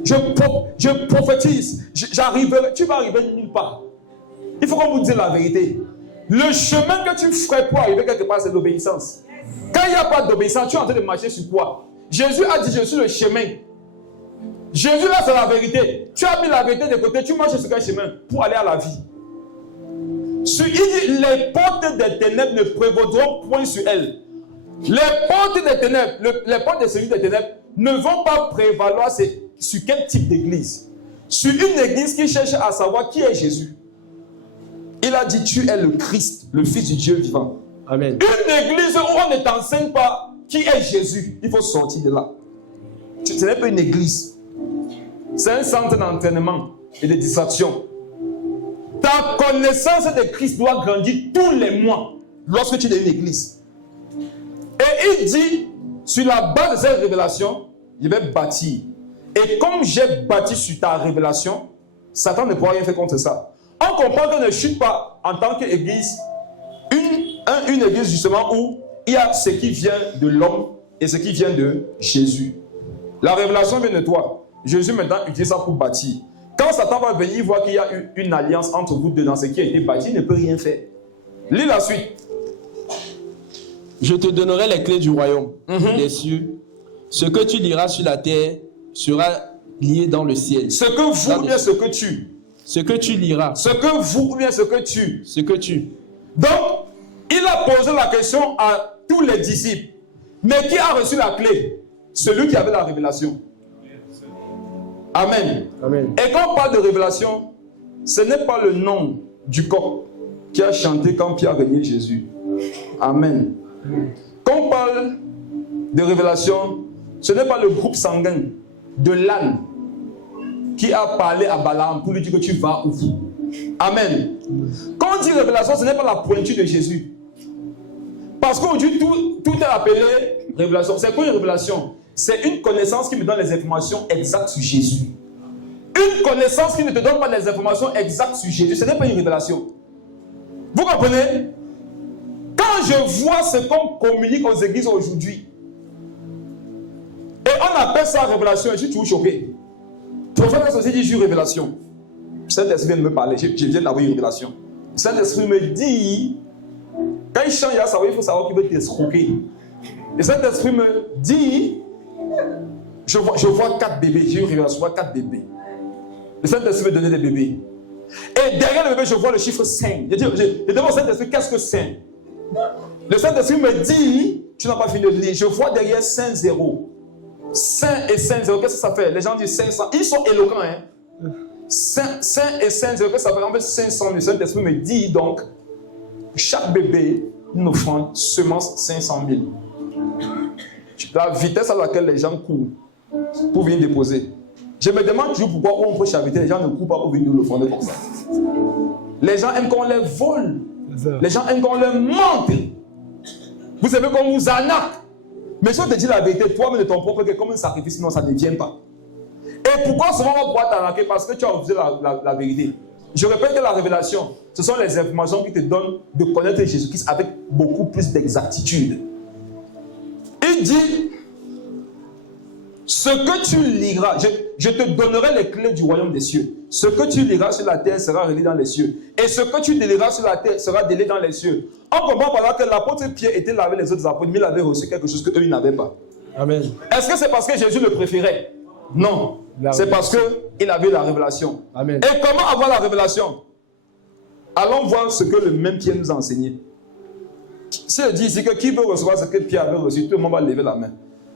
Je prophétise. J'arriverai. Tu vas arriver nulle part. Il faut qu'on vous dise la vérité. Le chemin que tu ferais pour arriver quelque part, c'est l'obéissance. Quand il n'y a pas d'obéissance, tu es en train de marcher sur quoi? Jésus a dit, je suis le chemin. Jésus, là, c'est la vérité. Tu as mis la vérité de côté, tu marches sur quel chemin? Pour aller à la vie. Il dit, les portes des ténèbres ne prévaudront point sur elles. Les portes des ténèbres, les portes de celui des ténèbres ne vont pas prévaloir sur quel type d'église. Sur une église qui cherche à savoir qui est Jésus. Il a dit, tu es le Christ, le Fils du Dieu vivant. Amen. Une église où on ne t'enseigne pas qui est Jésus, il faut sortir de là. Ce n'est pas une église. C'est un centre d'entraînement et de distraction. Ta connaissance de Christ doit grandir tous les mois lorsque tu es dans une église. Et il dit, sur la base de cette révélation, je vais bâtir. Et comme j'ai bâti sur ta révélation, Satan ne pourra rien faire contre ça. On comprend qu'on ne chute pas en tant qu'église, une église justement où il y a ce qui vient de l'homme et ce qui vient de Jésus. La révélation vient de toi. Jésus maintenant utilise ça pour bâtir. Quand Satan va venir, il voit qu'il y a une alliance entre vous deux dans ce qui a été bâti, il ne peut rien faire. Lis la suite. Je te donnerai les clés du royaume des cieux. Ce que tu liras sur la terre sera lié dans le ciel. Ce que vous ou bien ce que tu. Ce que tu liras. Ce que vous ou bien ce que tu. Ce que tu. Donc, il a posé la question à tous les disciples. Mais qui a reçu la clé? Celui qui avait la révélation. Amen. Amen. Et quand on parle de révélation, ce n'est pas le nom du coq qui a chanté quand Pierre a régné Jésus. Amen. Quand on parle de révélation, ce n'est pas le groupe sanguin de l'âne qui a parlé à Balaam pour lui dire que tu vas où. Amen. Quand on dit révélation, ce n'est pas la pointure de Jésus. Parce qu'aujourd'hui, tout est appelé révélation. C'est quoi une révélation? C'est une connaissance qui me donne les informations exactes sur Jésus. Une connaissance qui ne te donne pas les informations exactes sur Jésus, ce n'est pas une révélation. Vous comprenez? Quand je vois ce qu'on communique aux églises aujourd'hui, et on appelle ça révélation, je suis toujours choqué. Le prophète aussi dit, j'ai une révélation. Saint-Esprit vient de me parler, je viens d'avoir une révélation. Saint-Esprit me dit, quand il chante, il faut savoir qu'il veut t'escroquer. Et Saint-Esprit me dit, je vois 4 bébés, j'ai une révélation, je vois 4 bébés. Le Saint-Esprit me donnait des bébés. Et derrière le bébé, je vois le chiffre 5. Je demande au Saint-Esprit, qu'est-ce que 5? Le Saint-Esprit me dit, tu n'as pas fini de lire, je vois derrière 5 0. 5 et 5 0, qu'est-ce que ça fait? Les gens disent 500, ils sont éloquents, hein? 5 et 5 0, qu'est-ce que ça fait? En fait 500 000. Le Saint-Esprit me dit donc, chaque bébé, une offrande, semence 500 000. La vitesse à laquelle les gens courent pour venir déposer. Je me demande toujours pourquoi où on peut charité, les gens ne courent pas pour venir nous le fonder comme ça. Les gens aiment qu'on les vole. Les gens aiment qu'on les mente. Vous savez qu'on vous arnaque. Mais si on te dit la vérité, toi-même de ton propre cœur, comme un sacrifice, non, ça ne vient pas. Et pourquoi souvent on va t'arnaquer? Parce que tu as refusé la vérité. Je répète que la révélation, ce sont les informations qui te donnent de connaître Jésus-Christ avec beaucoup plus d'exactitude. Il dit, ce que tu liras, je te donnerai les clés du royaume des cieux. Ce que tu liras sur la terre sera relié dans les cieux. Et ce que tu déliras sur la terre sera délié dans les cieux. On comprend par là que l'apôtre Pierre était là avec les autres apôtres, mais il avait reçu quelque chose qu'eux, ils n'avaient pas. Amen. Est-ce que c'est parce que Jésus le préférait? Non. C'est parce qu'il avait la révélation. Amen. Et comment avoir la révélation? Allons voir ce que le même Pierre nous a enseigné. S'il dit ici que qui veut recevoir ce que Pierre avait reçu, tout le monde va lever la main.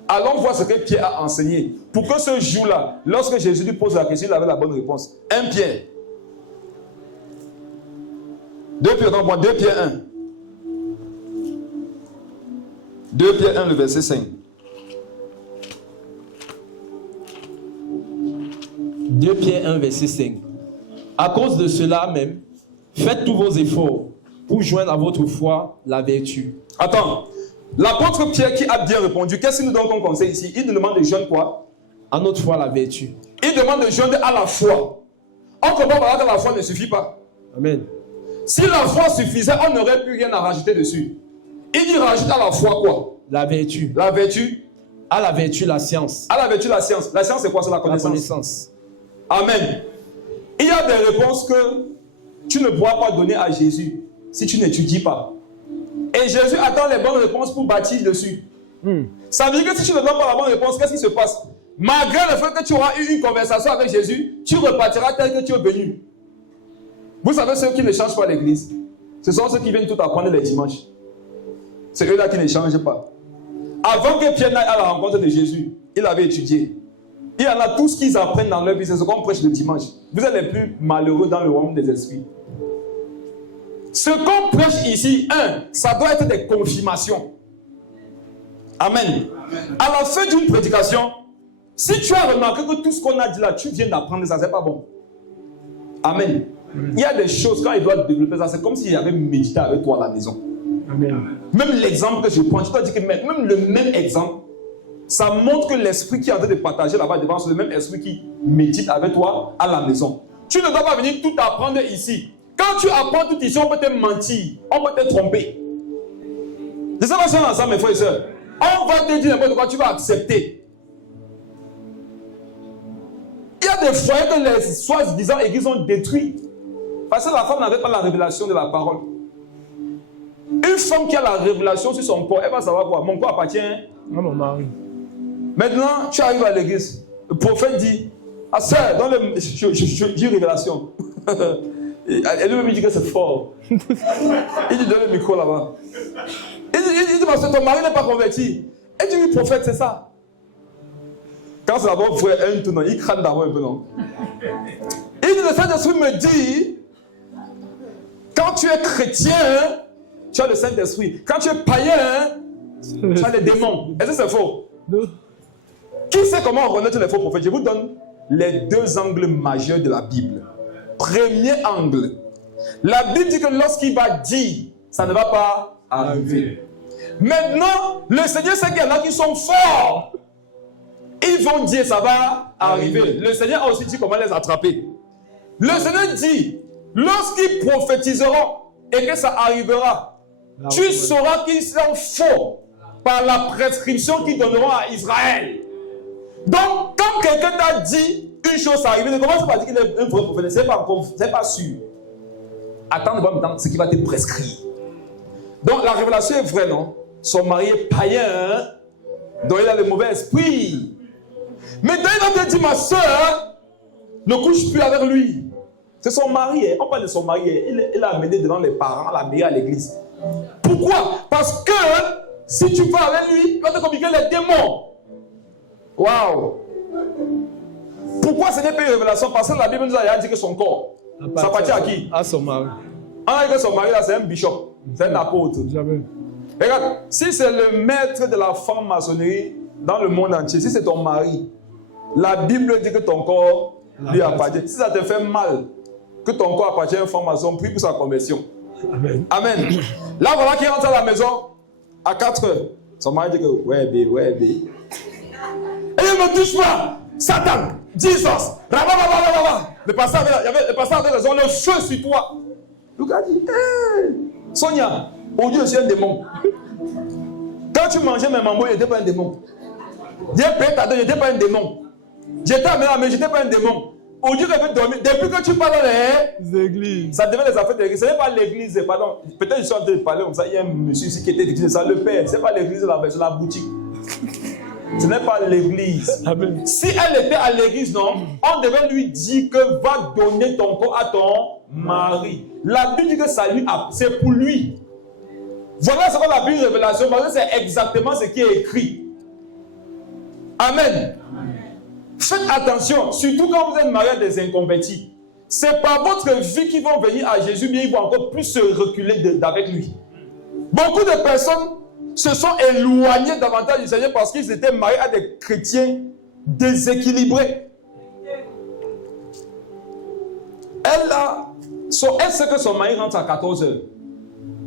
Allons voir ce que Pierre a enseigné. Pour que ce jour-là, lorsque Jésus lui pose la question, il avait la bonne réponse. 1 Pierre. 2 Pierre 1. 2 Pierre 1, le verset 5. 2 Pierre 1, verset 5. À cause de cela même, faites tous vos efforts pour joindre à votre foi la vertu. Attends. L'apôtre Pierre qui a bien répondu, qu'est-ce qu'il nous donne comme conseil ici? Il nous demande de jeûner quoi? à notre foi la vertu. Il demande de joindre à la foi. On comprend par là que la foi ne suffit pas. Amen. Si la foi suffisait, on n'aurait plus rien à rajouter dessus. Il dit rajoute à la foi quoi? La vertu. La vertu. À la vertu, la science. À la vertu, la science. La science, c'est quoi? C'est la connaissance. La connaissance. Amen. Il y a des réponses que tu ne pourras pas donner à Jésus si tu n'étudies pas. Et Jésus attend les bonnes réponses pour bâtir dessus. Ça veut dire que si tu ne donnes pas la bonne réponse, qu'est-ce qui se passe? Malgré le fait que tu auras eu une conversation avec Jésus, tu repartiras tel que tu es venu. Vous savez ceux qui ne changent pas l'église? Ce sont ceux qui viennent tout apprendre les dimanches. C'est eux-là qui ne changent pas. Avant que Pierre n'aille à la rencontre de Jésus, il avait étudié. Il y en a tout ce qu'ils apprennent dans leur vie, c'est ce qu'on prêche le dimanche. Vous êtes les plus malheureux dans le royaume des esprits. Ce qu'on prêche ici, ça doit être des confirmations. Amen. À la fin d'une prédication, si tu as remarqué que tout ce qu'on a dit là, tu viens d'apprendre ça, c'est pas bon. Amen. Il y a des choses, quand il doit développer ça, c'est comme s'il avait médité avec toi à la maison. Amen. Même l'exemple que je prends, je dois dire que même le même exemple, ça montre que l'esprit qui est en train de partager là-bas devant, c'est le même esprit qui médite avec toi à la maison. Tu ne dois pas venir tout apprendre ici. Quand tu apprends tout ici, on peut te mentir, on peut te tromper. Je sais pas si on est ensemble, mes frères et sœurs. On va te dire n'importe quoi, tu vas accepter. Il y a des foyers que les soi-disant églises ont détruits. Parce que la femme n'avait pas la révélation de la parole. Une femme qui a la révélation sur son corps, elle va savoir quoi? Mon corps appartient à mon mari. Maintenant, tu arrives à l'église. Le prophète dit, ah sœur, je dis révélation. Elle lui dit que c'est fort. Il dit, donne le micro là-bas. Il dit, parce que ton mari n'est pas converti. Elle dit, oui, prophète, c'est ça. Quand c'est d'abord frère, un tournant, il crâne d'abord un peu, non? Il dit, le Saint-Esprit me dit, quand tu es chrétien, tu as le Saint-Esprit. Quand tu es païen, tu as les démons. Est-ce que c'est faux? Non. Qui sait comment reconnaître les faux prophètes? Je vous donne les deux angles majeurs de la Bible. Premier angle. La Bible dit que lorsqu'il va dire, ça ne va pas arriver. Maintenant, le Seigneur sait qu'il y en a qui sont forts. Ils vont dire, ça va arriver. Le Seigneur a aussi dit comment les attraper. Le Seigneur dit, lorsqu'ils prophétiseront et que ça arrivera, tu sauras qu'ils sont faux par la prescription qu'ils donneront à Israël. Donc, quand quelqu'un t'a dit une chose arrive, ne commence pas à dire qu'il est un vrai prophète, c'est pas sûr. Attends de voir maintenant ce qui va te prescrire. Donc, la révélation est vraie, non? Son mari est païen, hein? Donc il a le mauvais esprit. Maintenant, il va te dire, ma soeur, ne couche plus avec lui. C'est son mari, hein? On parle de son mari, hein? Il l'a amené devant les parents, l'a amené à l'église. Pourquoi? Parce que si tu vas avec lui, il va te communiquer les démons. Waouh! Pourquoi ce n'est pas une révélation? Parce que la Bible nous a dit que son corps, ça appartient à qui? À son mari. On a dit que son mari là, c'est un bishop, c'est un apôtre. Jamais. Regarde, si c'est le maître de la franc-maçonnerie dans le monde entier, si c'est ton mari, la Bible dit que ton corps lui appartient. Si ça te fait mal, que ton corps appartient à un franc-maçon, prie pour sa conversion. Amen. Amen. Là, voilà qu'il rentre à la maison à 4 heures. Son mari dit que, ouais, bé. Et il ne me touche pas. Satan, Jesus, le pasteur avait raison, le feu sur toi. Le gars dit, hey, Sonia, oh Dieu, c'est un démon. Quand tu mangeais mes mamans, il n'était pas un démon. Dieu paye ta dette, il n'était pas un démon. J'étais à mais je n'étais pas un démon. Au Dieu devait dormir. Depuis que tu parles des églises, ça devait les affaires de l'église. Ce n'est pas l'église, pardon. Peut-être que je suis en train de parler comme ça. Il y a un monsieur ici qui était dit ça, le père. Ce n'est pas l'église, c'est la boutique. Ce n'est pas l'église. Amen. Si elle était à l'église, non, on devait lui dire que va donner ton corps à ton mari. La Bible dit que ça lui a, c'est pour lui. Voilà ce qu'on appelle une révélation, parce que c'est exactement ce qui est écrit. Amen. Faites attention, surtout quand vous êtes marié à des inconvertis. C'est par votre vie qu'ils vont venir à Jésus, mais ils vont encore plus se reculer d'avec lui. Beaucoup de personnes se sont éloignés davantage du Seigneur parce qu'ils étaient mariés à des chrétiens déséquilibrés. Elle sait que son mari rentre à 14 heures.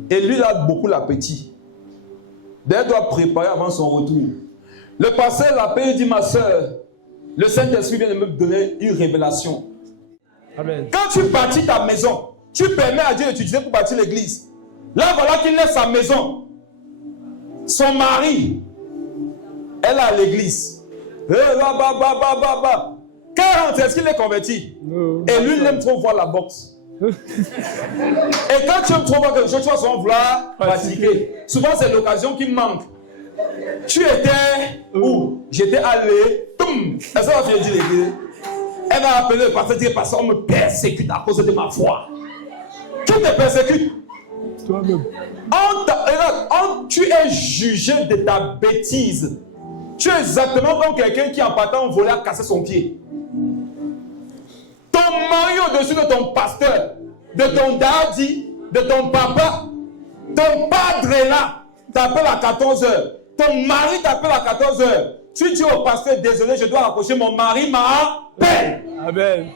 Et lui, il a beaucoup l'appétit. Elle doit préparer avant son retour. Le pasteur l'appelle et dit, ma soeur, Le Saint-Esprit vient de me donner une révélation. Amen. Quand tu bâtis ta maison, tu permets à Dieu d'utiliser pour bâtir l'église. Là, voilà qu'il laisse sa maison. Son mari, elle est à l'église. 40, est-ce qu'il est converti? Et lui, il aime trop voir la boxe. Et quand tu aimes trop voir quelque chose, tu vas souvent vouloir pratiquer. Souvent, c'est l'occasion qui manque. Tu étais où? J'étais allé. Est-ce que va finir l'église? Elle va appeler le pasteur et dire, pasteur, on me persécute à cause de ma foi. Qui te persécute? Toi-même. Tu es jugé de ta bêtise. Tu es exactement comme quelqu'un qui en partant au volet a cassé son pied. Ton mari au-dessus de ton pasteur, de ton daddy, de ton papa, ton padre est là, t'appelle à 14h. Ton mari t'appelle à 14h. Tu dis au pasteur, désolé, je dois rapprocher mon mari, m'appelle. Amen.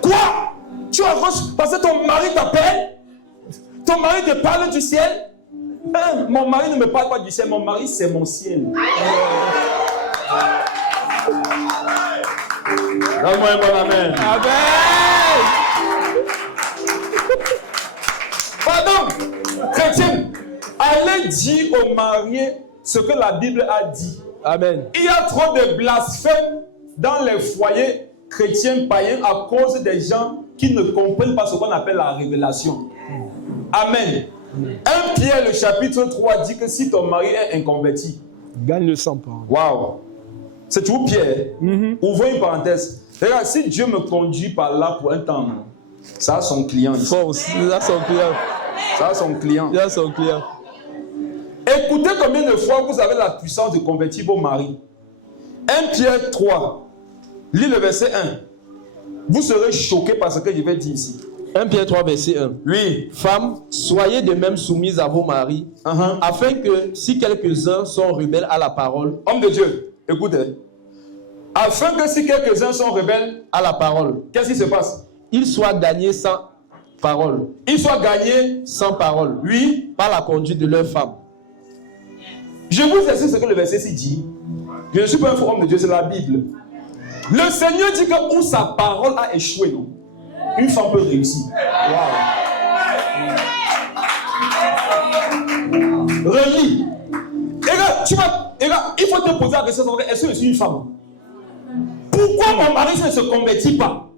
Quoi? Tu rapproches parce que ton mari t'appelle? Ton mari te parle du ciel? Mon mari ne me parle pas du ciel, mon mari c'est mon ciel. Donne-moi un bon amen. Amen. Pardon, chrétien, allez dire aux mariés ce que la Bible a dit. Amen. Il y a trop de blasphèmes dans les foyers chrétiens païens à cause des gens qui ne comprennent pas ce qu'on appelle la révélation. Amen. 1 Pierre, le chapitre 3, dit que si ton mari est inconverti, gagne le sang par. Waouh! C'est toujours Pierre. Ouvrons une parenthèse. Regarde, si Dieu me conduit par là pour un temps, ça a son client ici. Force, ça a son client. Ça a son client. Il a son client. Écoutez combien de fois vous avez la puissance de convertir vos maris. 1 Pierre 3, lis le verset 1. Vous serez choqués par ce que je vais dire ici. 1 Pierre 3, verset 1. Oui. Femmes, soyez de même soumises à vos maris, afin que si quelques-uns sont rebelles à la parole, Homme de Dieu, écoutez. Afin que si quelques-uns sont rebelles à la parole, qu'est-ce qui se passe? ils soient gagnés sans parole. Ils soient gagnés sans parole. Oui. Par la conduite de leurs femmes. Je vous explique ce que le verset ci dit. Je ne suis pas un faux homme de Dieu, c'est la Bible. Le Seigneur dit que où sa parole a échoué, non? Une femme peut réussir. Wow. Relis. Et là, il faut te poser la question, est-ce que je suis une femme? Pourquoi mon mari ne se convertit pas?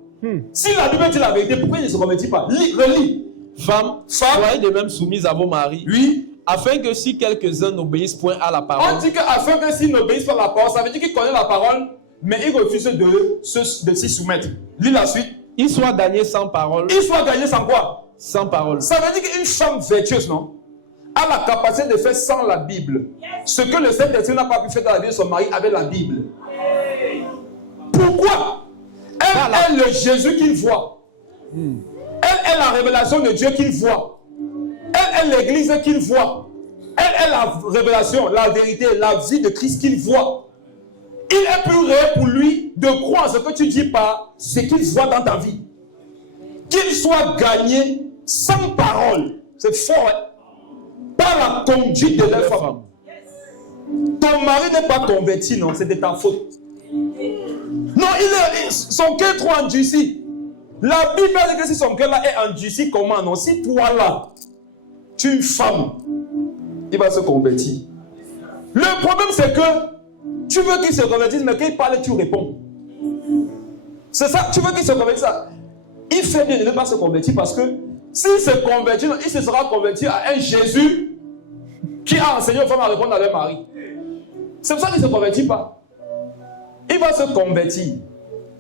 Si la Bible dit la vérité, pourquoi il ne se convertit pas? Relis. Femmes, soyez de même soumises à vos maris. Oui. Afin que si quelques-uns n'obéissent point à la parole. On dit qu'afin que s'ils n'obéissent pas à la parole, ça veut dire qu'ils connaissent la parole, mais ils refusent de s'y soumettre. Lis la suite. Ils soient gagnés sans parole. Ils soient gagnés sans quoi? Sans parole. Ça veut dire qu'une femme vertueuse, non, a la capacité de faire sans la Bible ce que le Saint-Esprit n'a pas pu faire dans la vie de son mari avec la Bible. Pourquoi? Elle est le Jésus qu'il voit. Elle est la révélation de Dieu qu'il voit. Elle est l'église qu'il voit. Elle est la révélation, la vérité, la vie de Christ qu'il voit. Il est plus réel pour lui de croire ce que tu dis par ce qu'il voit dans ta vie. Qu'il soit gagné sans parole. C'est fort, hein? Par la conduite de leur femme. Ton mari n'est pas converti, non, c'est de ta faute. Non, son cœur est trop endurci. La Bible dit que si son cœur là est endurci, comment non? Si toi là, tu es une femme, il va se convertir. Le problème c'est que tu veux qu'il se convertisse, mais quand il parle, tu réponds. C'est ça, tu veux qu'il se convertisse. Il fait bien de ne pas se convertir parce que s'il se convertit, il se sera converti à un Jésus qui a enseigné aux femmes à répondre à leur mari. C'est pour ça qu'il ne se convertit pas. Il va se convertir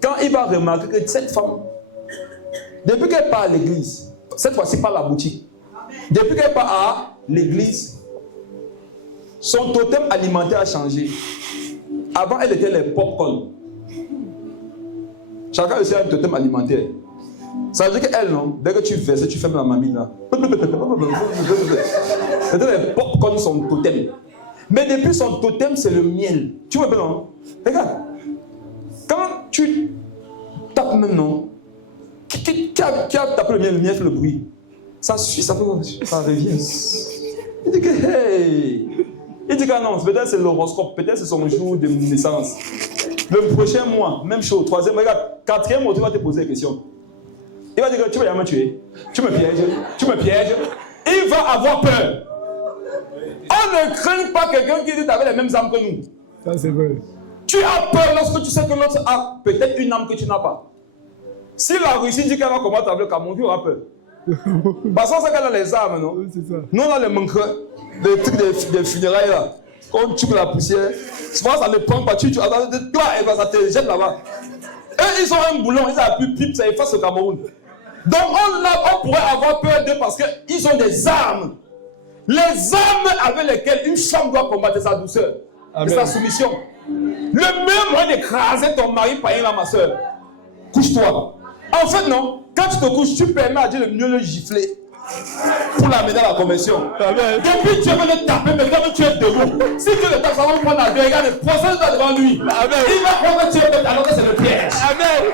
quand il va remarquer que cette femme, depuis qu'elle part à l'église, cette fois-ci pas la boutique, depuis qu'elle part à l'église, son totem alimentaire a changé. Avant, elle était les pop-corn. Chacun aussi a un totem alimentaire. Ça veut dire qu'elle, non, dès que tu verses, tu fermes la mamie là. C'était les pop-corn, son totem. Mais depuis, son totem, c'est le miel. Tu vois, non? Regarde. Quand tu tapes même, non? Qui a tapé le miel? Le miel fait le bruit. Ça suit, ça revient. Il dit que, hey! Il dit que non, peut-être c'est l'horoscope, peut-être c'est son jour de naissance. Le prochain mois, même chose, troisième, regarde, quatrième mois, tu vas te poser des questions. Il va dire que tu vas me tuer, tu me pièges. Il va avoir peur. On ne craint pas quelqu'un qui dit avec les mêmes âmes que nous. Ça, c'est vrai. Tu as peur lorsque tu sais que l'autre a peut-être une âme que tu n'as pas. Si la Russie dit qu'elle va combattre avec le Cameroun, tu auras peur. Parce qu'on sait qu'elle a les armes, non? Oui, c'est ça. Nous, on a les manqueurs, les trucs des funérailles là. Quand on tue la poussière, souvent ça ne prend pas, tu attends, toi, et ben, ça te jette là-bas. Eux, ils ont un boulon, ils ont plus pipe, ça efface le Cameroun. Donc on pourrait avoir peur d'eux parce qu'ils ont des armes. Les armes avec lesquelles une femme doit combattre sa douceur. Amen. Et sa soumission. Le meilleur moyen d'écraser ton mari païen là, ma soeur. Couche-toi. En fait, non. Quand tu te couches, tu permets à Dieu de mieux le gifler pour l'amener à la conversion. Amen. Depuis Dieu veut le taper, mais quand tu es debout, si Dieu le tape, ça va prendre la deux, regarde, le procès devant lui. Amen. Il va prendre que tu es bête alors que c'est le piège. Amen.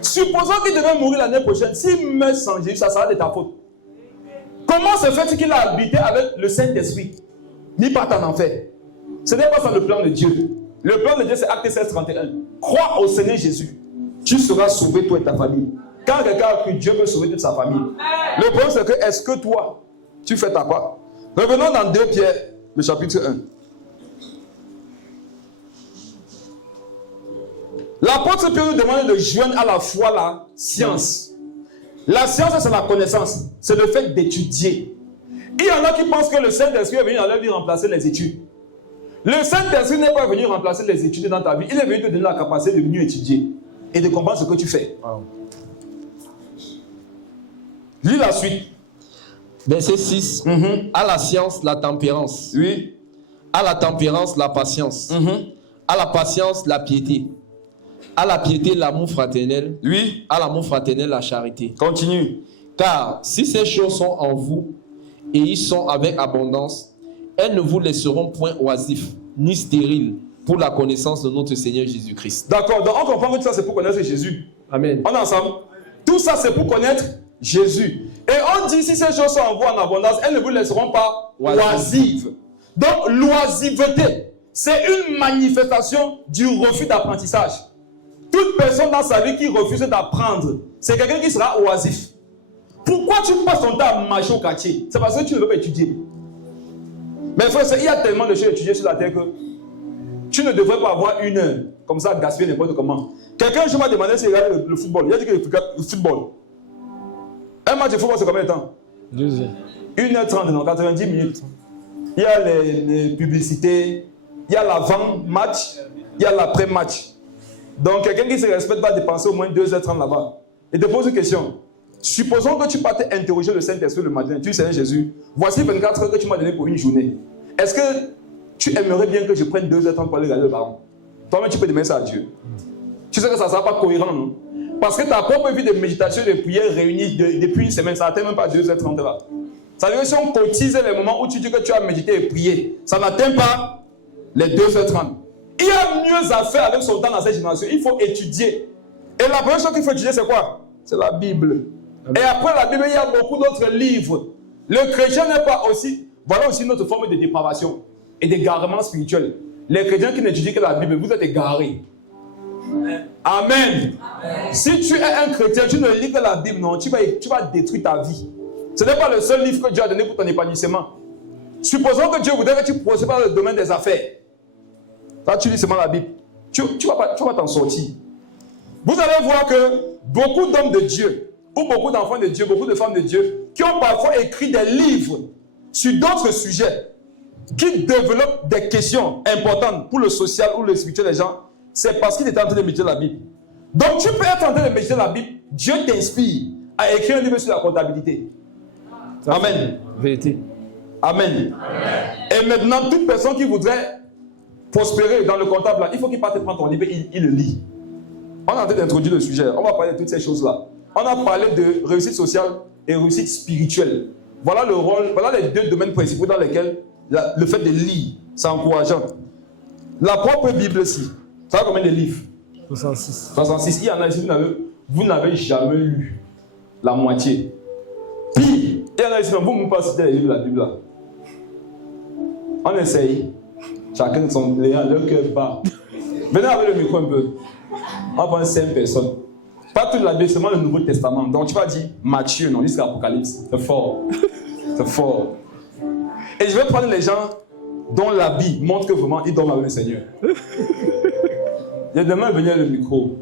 Supposons qu'il devait mourir l'année prochaine. S'il meurt sans Jésus, ça sera de ta faute. Comment se fait-il qu'il a habité avec le Saint-Esprit, ni pas en enfer? Ce n'est pas ça le plan de Dieu. Le plan de Dieu, c'est Acte 16, 31. Crois au Seigneur Jésus. Tu seras sauvé, toi et ta famille. Quand quelqu'un a cru, Dieu peut sauver toute sa famille. Le problème, c'est que, est-ce que toi, tu fais ta part? Revenons dans 2 Pierre, le chapitre 1. L'apôtre Pierre nous demande de joindre à la foi la science. La science, c'est la connaissance. C'est le fait d'étudier. Il y en a qui pensent que le Saint-Esprit est venu dans leur vie remplacer les études. Le Saint-Esprit n'est pas venu remplacer les études dans ta vie. Il est venu te donner la capacité de venir étudier et de comprendre ce que tu fais. Wow. Lis la suite. Verset 6. À la science, la tempérance. Oui. À la tempérance, la patience. À la patience, la piété. À la piété, l'amour fraternel. Oui. À l'amour fraternel, la charité. Continue. Car si ces choses sont en vous et ils sont avec abondance, elles ne vous laisseront point oisifs ni stériles pour la connaissance de notre Seigneur Jésus-Christ. D'accord, donc on comprend que tout ça c'est pour connaître Jésus. Amen. On est ensemble. Tout ça c'est pour connaître Jésus. Et on dit si ces choses sont en vous en abondance, elles ne vous laisseront pas oisives. Donc l'oisiveté, c'est une manifestation du refus d'apprentissage. Toute personne dans sa vie qui refuse d'apprendre, c'est quelqu'un qui sera oisif. Pourquoi tu passes ton temps à marcher au quartier? C'est parce que tu ne veux pas étudier. Mais frère, il y a tellement de choses à étudier sur la terre que tu ne devrais pas avoir une heure comme ça, gaspiller n'importe comment. Quelqu'un, je m'a demandé s'il regarde le football. Il a dit que le football. Un match de football, c'est combien de temps? 2 heures. 1h30, non, 90 minutes. Il y a les publicités, il y a l'avant-match, il y a l'après-match. Donc, quelqu'un qui se respecte va dépenser au moins 2h30 là-bas. Et te pose une question. Supposons que tu partais interroger le Saint-Esprit le matin. Tu dis, Seigneur Jésus, voici 24 heures que tu m'as donné pour une journée. Est-ce que tu aimerais bien que je prenne 2h30 pour aller regarder le ballon? Toi-même, tu peux demander ça à Dieu. Tu sais que ça ne sera pas cohérent, non? Parce que ta propre vie de méditation et de prière réunie depuis une semaine, ça n'atteint même pas 2h30 là. Ça veut dire que si on cotise les moments où tu dis que tu as médité et prié, ça n'atteint pas les 2h30. Il y a mieux à faire avec son temps dans cette génération. Il faut étudier. Et la première chose qu'il faut étudier, c'est quoi? C'est la Bible. Amen. Et après la Bible, il y a beaucoup d'autres livres. Le chrétien n'est pas aussi... Voilà aussi notre forme de dépravation et d'égarement spirituel. Les chrétiens qui n'étudient que la Bible, vous êtes égarés. Amen. Amen. Si tu es un chrétien, tu ne lis que la Bible, non, tu vas détruire ta vie. Ce n'est pas le seul livre que Dieu a donné pour ton épanouissement. Supposons que Dieu voudrait que tu procèdes dans le domaine des affaires. Là, tu lis seulement la Bible. Tu vas t'en sortir. Vous allez voir que beaucoup d'hommes de Dieu, ou beaucoup d'enfants de Dieu, beaucoup de femmes de Dieu, qui ont parfois écrit des livres sur d'autres sujets, qui développent des questions importantes pour le social ou le spirituel des gens, c'est parce qu'ils étaient en train de méditer la Bible. Donc tu peux être en train de méditer la Bible, Dieu t'inspire à écrire un livre sur la comptabilité. Amen. Vérité. Amen. Et maintenant, toute personne qui voudrait prospérer dans le comptable, là, il faut qu'il parte prendre ton livre et il le lit. On est en train d'introduire le sujet. On va parler de toutes ces choses-là. On a parlé de réussite sociale et réussite spirituelle. Voilà le rôle, voilà les deux domaines principaux dans lesquels le fait de lire, c'est encourageant. La propre Bible aussi. Ça va combien de livres? 66. 66. Il y en a ici, vous n'avez jamais lu la moitié. Puis, il y en a ici, vous ne pouvez pas citer les livres de la Bible là. On essaye. Chacun son leur cœur bat. Venez avec le micro un peu. On prend 5 personnes. Pas toute la Bible, seulement le Nouveau Testament. Donc tu vas dire Matthieu, non, jusqu'à Apocalypse. C'est fort. C'est fort. Et je vais prendre les gens dont l'habit montre que vraiment ils dorment avec le Seigneur. Il y a demain venir le micro.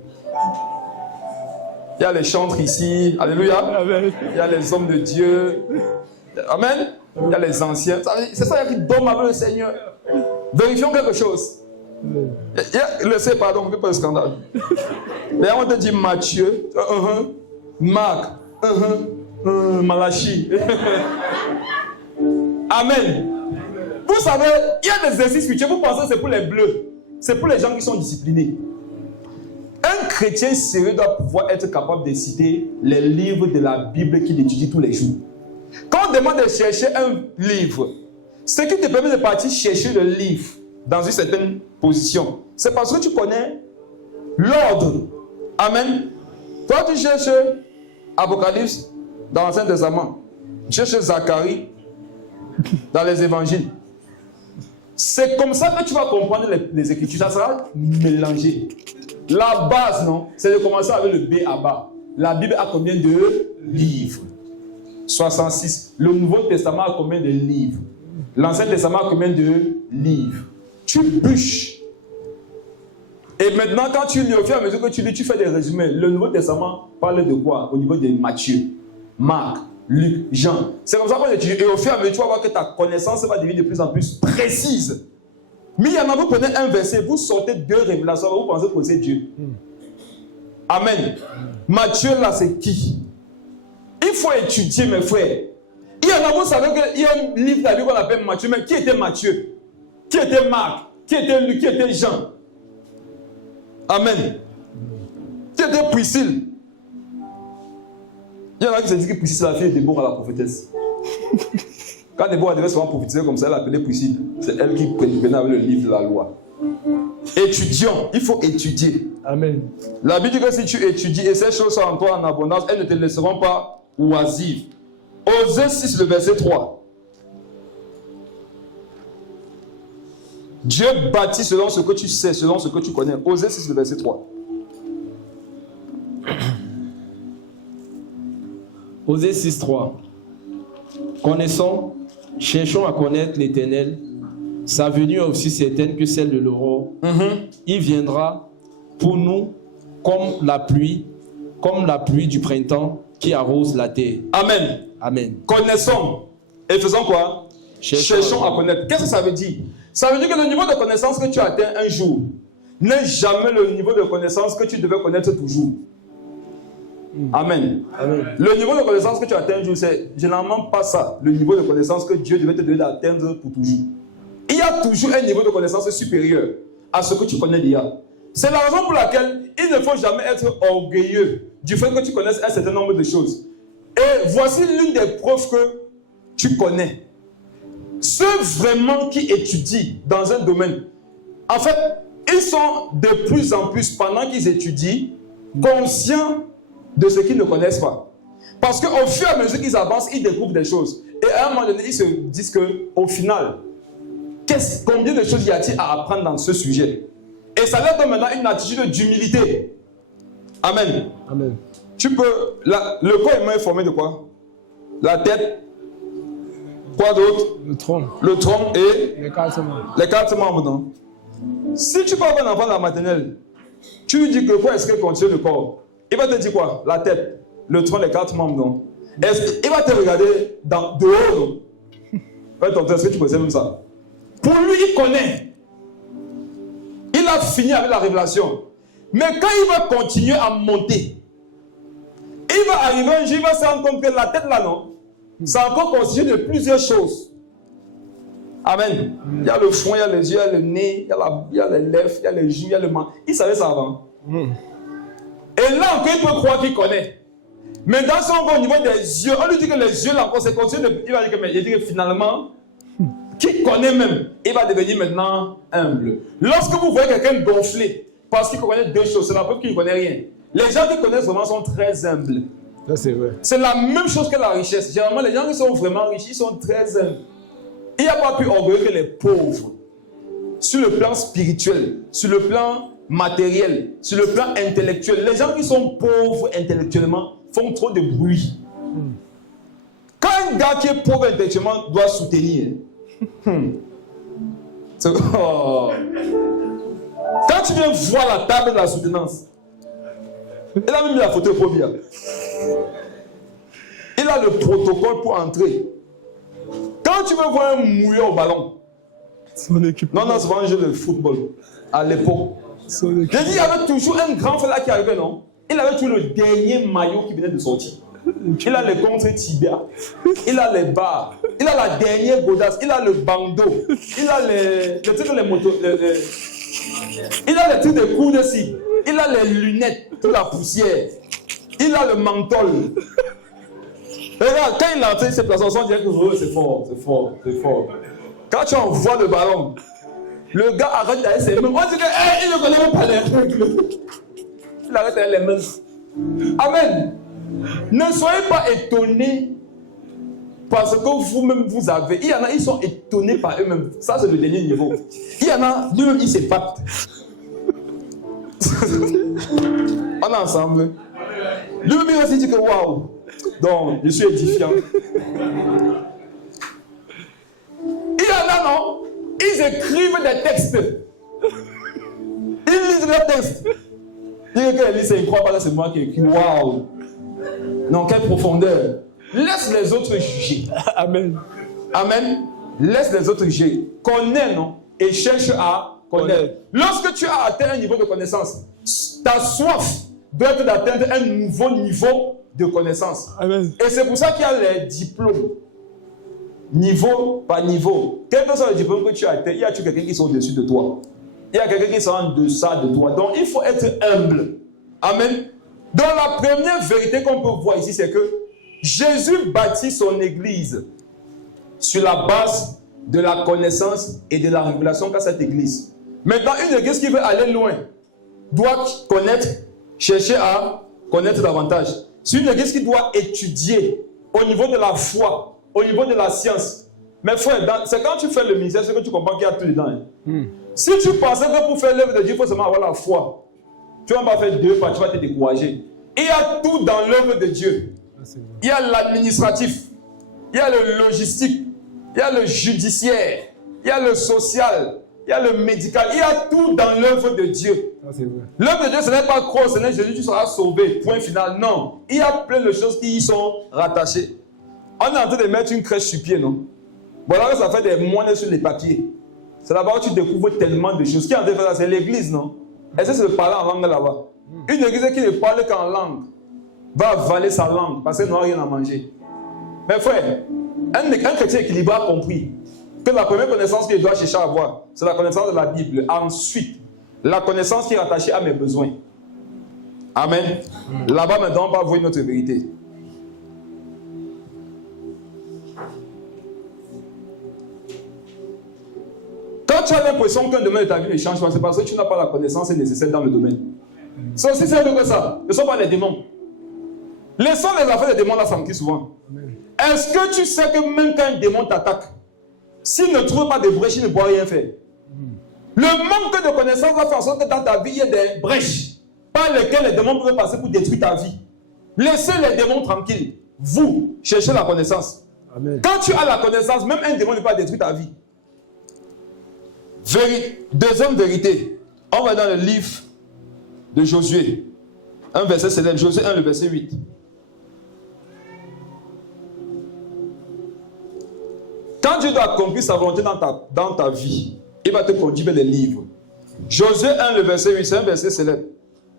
Il y a les chantres ici. Alléluia. Amen. Il y a les hommes de Dieu. Amen. Il y a les anciens. C'est ça qui dorment avec le Seigneur. Vérifions quelque chose. Laissez, pardon, on ne fait pas le scandale. Là, on te dit Matthieu, Marc, Malachie. Amen. Vous savez, il y a des exercices spirituels. Vous pensez que c'est pour les bleus. C'est pour les gens qui sont disciplinés. Un chrétien sérieux doit pouvoir être capable de citer les livres de la Bible qu'il étudie tous les jours. Quand on demande de chercher un livre, ce qui te permet de partir chercher le livre dans une certaine position, c'est parce que tu connais l'ordre. Amen. Toi, tu cherches Apocalypse dans l'Ancien Testament. Tu cherches Zacharie dans les évangiles. C'est comme ça que tu vas comprendre les Écritures. Ça sera mélangé. La base, non, c'est de commencer avec le B à bas. La Bible a combien de livres? 66. Le Nouveau Testament a combien de livres? L'Ancien Testament a combien de livres? Tu bûches. Et maintenant, quand tu lis, au fur et à mesure que tu lis, tu fais des résumés. Le Nouveau Testament parle de quoi? Au niveau de Matthieu, Marc, Luc, Jean. C'est comme ça qu'on étudie. Et au fur et à mesure, tu vas voir que ta connaissance va devenir de plus en plus précise. Mais il y en a, vous prenez un verset, vous sortez 2 révélations, vous pensez que c'est Dieu. Amen. Matthieu, là, c'est qui? Il faut étudier, mes frères. Il y en a, vous savez qu'il y a un livre là qu'on appelle Matthieu, mais qui était Matthieu? Qui était Marc? Qui était Luc? Qui était Jean? Amen. Qui était Priscille? Il y en a qui se disent que Priscille, c'est la fille de Déborah, la prophétesse. Quand Déborah devait souvent prophétiser comme ça, elle appelait Priscille. C'est elle qui venait avec le livre de la loi. Étudions, il faut étudier. Amen. La Bible dit que si tu étudies et ces choses sont en toi en abondance, elles ne te laisseront pas oisives. Osée 6, le verset 3. Dieu bâtit selon ce que tu sais, selon ce que tu connais. Osée 6, le verset 3. Osée 6, 3. Connaissons, cherchons à connaître l'Éternel. Sa venue est aussi certaine que celle de l'aurore. Il viendra pour nous comme la pluie du printemps qui arrose la terre. Amen. Amen. Connaissons et faisons quoi? Cherchons à connaître. Qu'est-ce que ça veut dire? Ça veut dire que le niveau de connaissance que tu atteins un jour n'est jamais le niveau de connaissance que tu devais connaître toujours. Amen. Amen. Le niveau de connaissance que tu atteins un jour, c'est généralement pas ça, le niveau de connaissance que Dieu devait te donner d'atteindre pour toujours. Il y a toujours un niveau de connaissance supérieur à ce que tu connais déjà. C'est la raison pour laquelle il ne faut jamais être orgueilleux du fait que tu connaisses un certain nombre de choses. Et voici l'une des preuves que tu connais. Ceux vraiment qui étudient dans un domaine, en fait, ils sont de plus en plus, pendant qu'ils étudient, conscients de ce qu'ils ne connaissent pas. Parce qu'au fur et à mesure qu'ils avancent, ils découvrent des choses. Et à un moment donné, ils se disent qu'au final, combien de choses y a-t-il à apprendre dans ce sujet? Et ça leur donne maintenant une attitude d'humilité. Amen. Amen. Tu peux... le corps humain est formé de quoi? La tête. Quoi d'autre? Le tronc. Le tronc et... Les 4 membres. Les 4 membres, non? Si tu parles d'un enfant de la maternelle, tu lui dis que quoi est-ce que contient le corps? Il va te dire quoi? La tête, le tronc, les 4 membres, non? Il va te regarder dehors, non? Est-ce que tu connais même ça? Pour lui, il connaît. Il a fini avec la révélation. Mais quand il va continuer à monter, il va arriver un jour, il va se rendre compte que la tête là, non? C'est encore constitué de plusieurs choses. Amen. Il y a le front, il y a les yeux, il y a le nez, il y a les lèvres, il y a les joues, il y a le menton. Il savait ça avant. Et là encore, il peut croire qu'il connaît. Mais dans son niveau des yeux, on lui dit que les yeux là encore, c'est constitué de... Il va dire que finalement, qui connaît même, il va devenir maintenant humble. Lorsque vous voyez quelqu'un gonflé, parce qu'il connaît 2 choses, c'est la preuve qu'il ne connaît rien. Les gens qui connaissent vraiment sont très humbles. Ça, c'est vrai. C'est la même chose que la richesse. Généralement, les gens qui sont vraiment riches, ils sont très humbles. Il n'y a pas plus orgueilleux que les pauvres. sur le plan spirituel, sur le plan matériel, sur le plan intellectuel. Les gens qui sont pauvres intellectuellement font trop de bruit. Quand un gars qui est pauvre intellectuellement doit soutenir, quand tu viens voir la table de la soutenance, il a même mis la photo pour bien. Il a le protocole pour entrer. Quand tu veux voir un mouilleur au ballon, Son équipe. non, c'est pas un jeu de football. À l'époque, Son j'ai équipe. dit, il y avait toujours un grand frère là qui arrivait, non? Il avait toujours le dernier maillot qui venait de sortir. Il a les contre-tibia, il a les barres, il a la dernière godasse, il a le bandeau, il a les trucs, les motos, il a les trucs de coude ici, il a les lunettes, toute la poussière, il a le menthol. Regarde, quand il a entré, il s'est placé ensemble, on dirait que oh, c'est fort, c'est fort, c'est fort. Quand tu envoies le ballon, le gars arrête d'aller ses mains. On dit que, il ne connaît même pas les règles. Il arrête d'aller les mains. Amen. Ne soyez pas étonnés parce que vous-même vous avez. Il y en a, ils sont étonnés par eux-mêmes. Ça, c'est le dernier niveau. Il y en a, lui-même, il s'épate. On est ensemble. Lui-même, il va se dire que waouh. Donc, je suis édifiant. Il y en a, non? Ils écrivent des textes. Ils lisent des textes. Ils lisent, ils ne croient pas que c'est moi qui écris. Waouh! Non, quelle profondeur. Laisse les autres juger. Amen. Amen. Laisse les autres juger. Connais, non? Et cherche à connaître. Lorsque tu as atteint un niveau de connaissance, ta soif doit être d'atteindre un nouveau niveau de connaissance. Amen. Et c'est pour ça qu'il y a les diplômes. Niveau par niveau. Quel que soit le diplôme que tu as atteint, il y a quelqu'un qui est au-dessus de toi. Il y a quelqu'un qui est en deçà de toi. Donc il faut être humble. Amen. Donc la première vérité qu'on peut voir ici, c'est que Jésus bâtit son église sur la base de la connaissance et de la révélation qu'a cette église. Maintenant, une église qui veut aller loin doit connaître, chercher à connaître davantage. C'est une église qui doit étudier au niveau de la foi, au niveau de la science. Mais frère, c'est quand tu fais le ministère, c'est que tu comprends qu'il y a tout dedans. Si tu pensais que pour faire l'œuvre de Dieu, il faut seulement avoir la foi, tu ne vas pas faire deux pas, tu vas te décourager. Il y a tout dans l'œuvre de Dieu. Il y a l'administratif, il y a le logistique, il y a le judiciaire, il y a le social, il y a le médical, il y a tout dans l'œuvre de Dieu. L'œuvre de Dieu, ce n'est pas croire, ce n'est Jésus, tu seras sauvé, point final. Non, il y a plein de choses qui y sont rattachées. On est en train de mettre une crèche sur pied, non? Voilà, ça fait des moines sur les papiers. C'est là-bas où tu découvres tellement de choses. Qui est en train de faire ça? C'est l'église, non? Essaie de parler en langue là-bas. Une église qui ne parle qu'en langue va avaler sa langue parce qu'elle n'a rien à manger. Mais frère, un chrétien équilibré a compris que la première connaissance qu'il doit chercher à avoir, c'est la connaissance de la Bible. Ensuite, la connaissance qui est rattachée à mes besoins. Amen. Là-bas, maintenant, on va voir notre vérité. Quand tu as l'impression qu'un domaine de ta vie ne change pas, c'est parce que tu n'as pas la connaissance nécessaire dans le domaine. C'est aussi simple que ça. Ne sont pas les démons. Laissons les affaires des démons là s'enquiller souvent. Est-ce que tu sais que même quand un démon t'attaque, s'il ne trouve pas de brèches, il ne pourra rien faire? Le manque de connaissance va faire en sorte que dans ta vie, il y a des brèches par lesquelles les démons peuvent passer pour détruire ta vie. Laissez les démons tranquilles. Vous, cherchez la connaissance. Amen. Quand tu as la connaissance, même un démon ne peut pas détruire ta vie. Deuxième vérité. On va dans le livre de Josué. Un verset célèbre. Josué 1, le verset 8. Quand Dieu doit accomplir sa volonté dans ta vie, il va te conduire vers les livres. Josué 1, le verset 8, c'est un verset célèbre.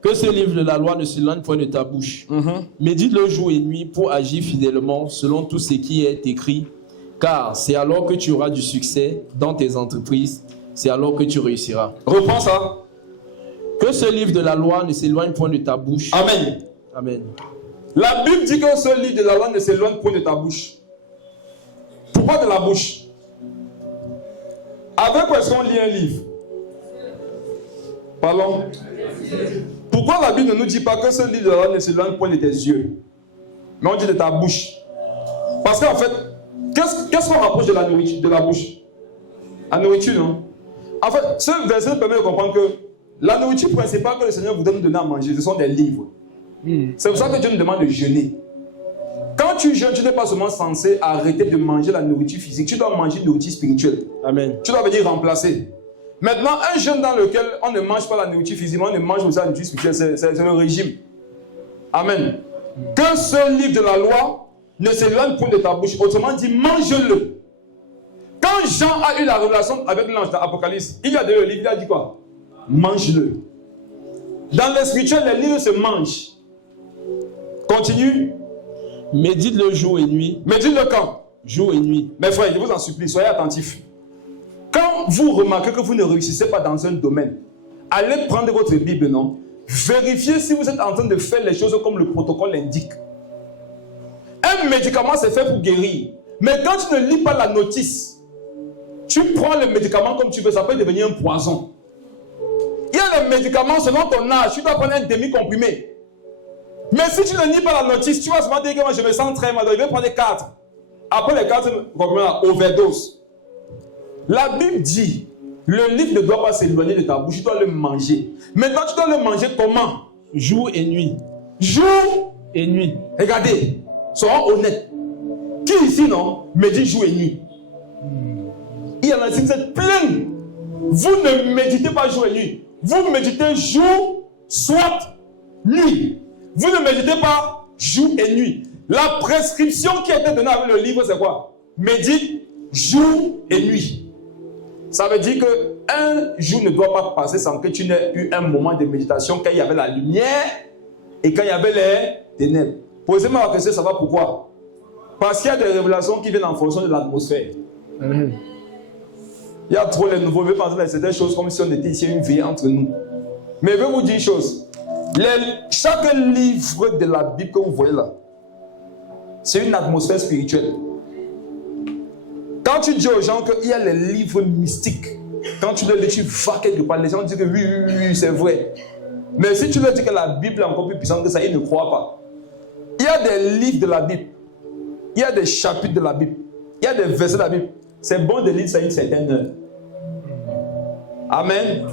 Que ce livre de la loi ne s'éloigne point de ta bouche. Médite-le jour et nuit pour agir fidèlement selon tout ce qui est écrit, car c'est alors que tu auras du succès dans tes entreprises, c'est alors que tu réussiras. Reprends ça. Que ce livre de la loi ne s'éloigne point de ta bouche. Amen. Amen. La Bible dit que ce livre de la loi ne s'éloigne point de ta bouche. Pourquoi de la bouche? Avec quoi est-ce qu'on lit un livre? Parlons. Pourquoi la Bible ne nous dit pas que ce livre de la loi ne s'éloigne point de tes yeux, mais on dit de ta bouche? Parce qu'en fait, qu'est-ce qu'on rapproche de la nourriture, de la bouche? La nourriture, non? En fait, ce verset permet de comprendre que la nourriture principale que le Seigneur voudrait nous donner à manger, ce sont des livres. C'est pour ça que Dieu nous demande de jeûner. Quand tu jeûnes, tu n'es pas seulement censé arrêter de manger la nourriture physique, tu dois manger une nourriture spirituelle. Amen. Tu dois venir remplacer. Maintenant, un jeûne dans lequel on ne mange pas la nourriture physique, on ne mange aussi la nourriture spirituelle, c'est le régime. Amen. Qu'un seul livre de la loi ne s'éloigne point de ta bouche. Autrement dit, mange-le. Quand Jean a eu la révélation avec l'ange dans l'Apocalypse, il a donné le livre, il a dit quoi? Mange-le. Dans le spirituel, les livres se mangent. Continue. Médite-le jour et nuit. Médite-le quand? Jour et nuit. Mes frères, je vous en supplie, soyez attentifs. Quand vous remarquez que vous ne réussissez pas dans un domaine, allez prendre votre Bible, non? Vérifiez si vous êtes en train de faire les choses comme le protocole l'indique. Un médicament, c'est fait pour guérir. Mais quand tu ne lis pas la notice, tu prends le médicament comme tu veux, ça peut devenir un poison. Il y a les médicaments selon ton âge, tu dois prendre un demi-comprimé. Mais si tu ne lis pas la notice, tu vas seulement dire que moi je me sens très mal, je vais prendre 4. Après les 4 comprimés, overdose. La Bible dit, le livre ne doit pas s'éloigner de ta bouche, tu dois le manger. Maintenant, tu dois le manger comment? Jour et nuit. Jour et nuit. Regardez, soyons honnêtes. Qui ici, non, médite jour et nuit? Il y en a ici, vous êtes plein. Vous ne méditez pas jour et nuit. Vous méditez jour, soit nuit. Vous ne méditez pas jour et nuit. La prescription qui a été donnée avec le livre, c'est quoi? Médite jour et nuit. Ça veut dire qu'un jour ne doit pas passer sans que tu n'aies eu un moment de méditation quand il y avait la lumière et quand il y avait les ténèbres. Posez-moi la question, ça va pourquoi? Parce qu'il y a des révélations qui viennent en fonction de l'atmosphère. Il y a trop les nouveaux, je vais penser à certaines choses comme si on était ici une vie entre nous. Mais je vais vous dire une chose. Chaque livre de la Bible que vous voyez là, c'est une atmosphère spirituelle. Quand tu dis aux gens qu'il y a les livres mystiques, quand tu leur dis tu vas quelque part, les gens disent que oui, c'est vrai. Mais si tu leur dis que la Bible est encore plus puissante que ça, ils ne croient pas. Il y a des livres de la Bible, il y a des chapitres de la Bible, il y a des versets de la Bible. C'est bon de lire ça à une certaine heure. Amen.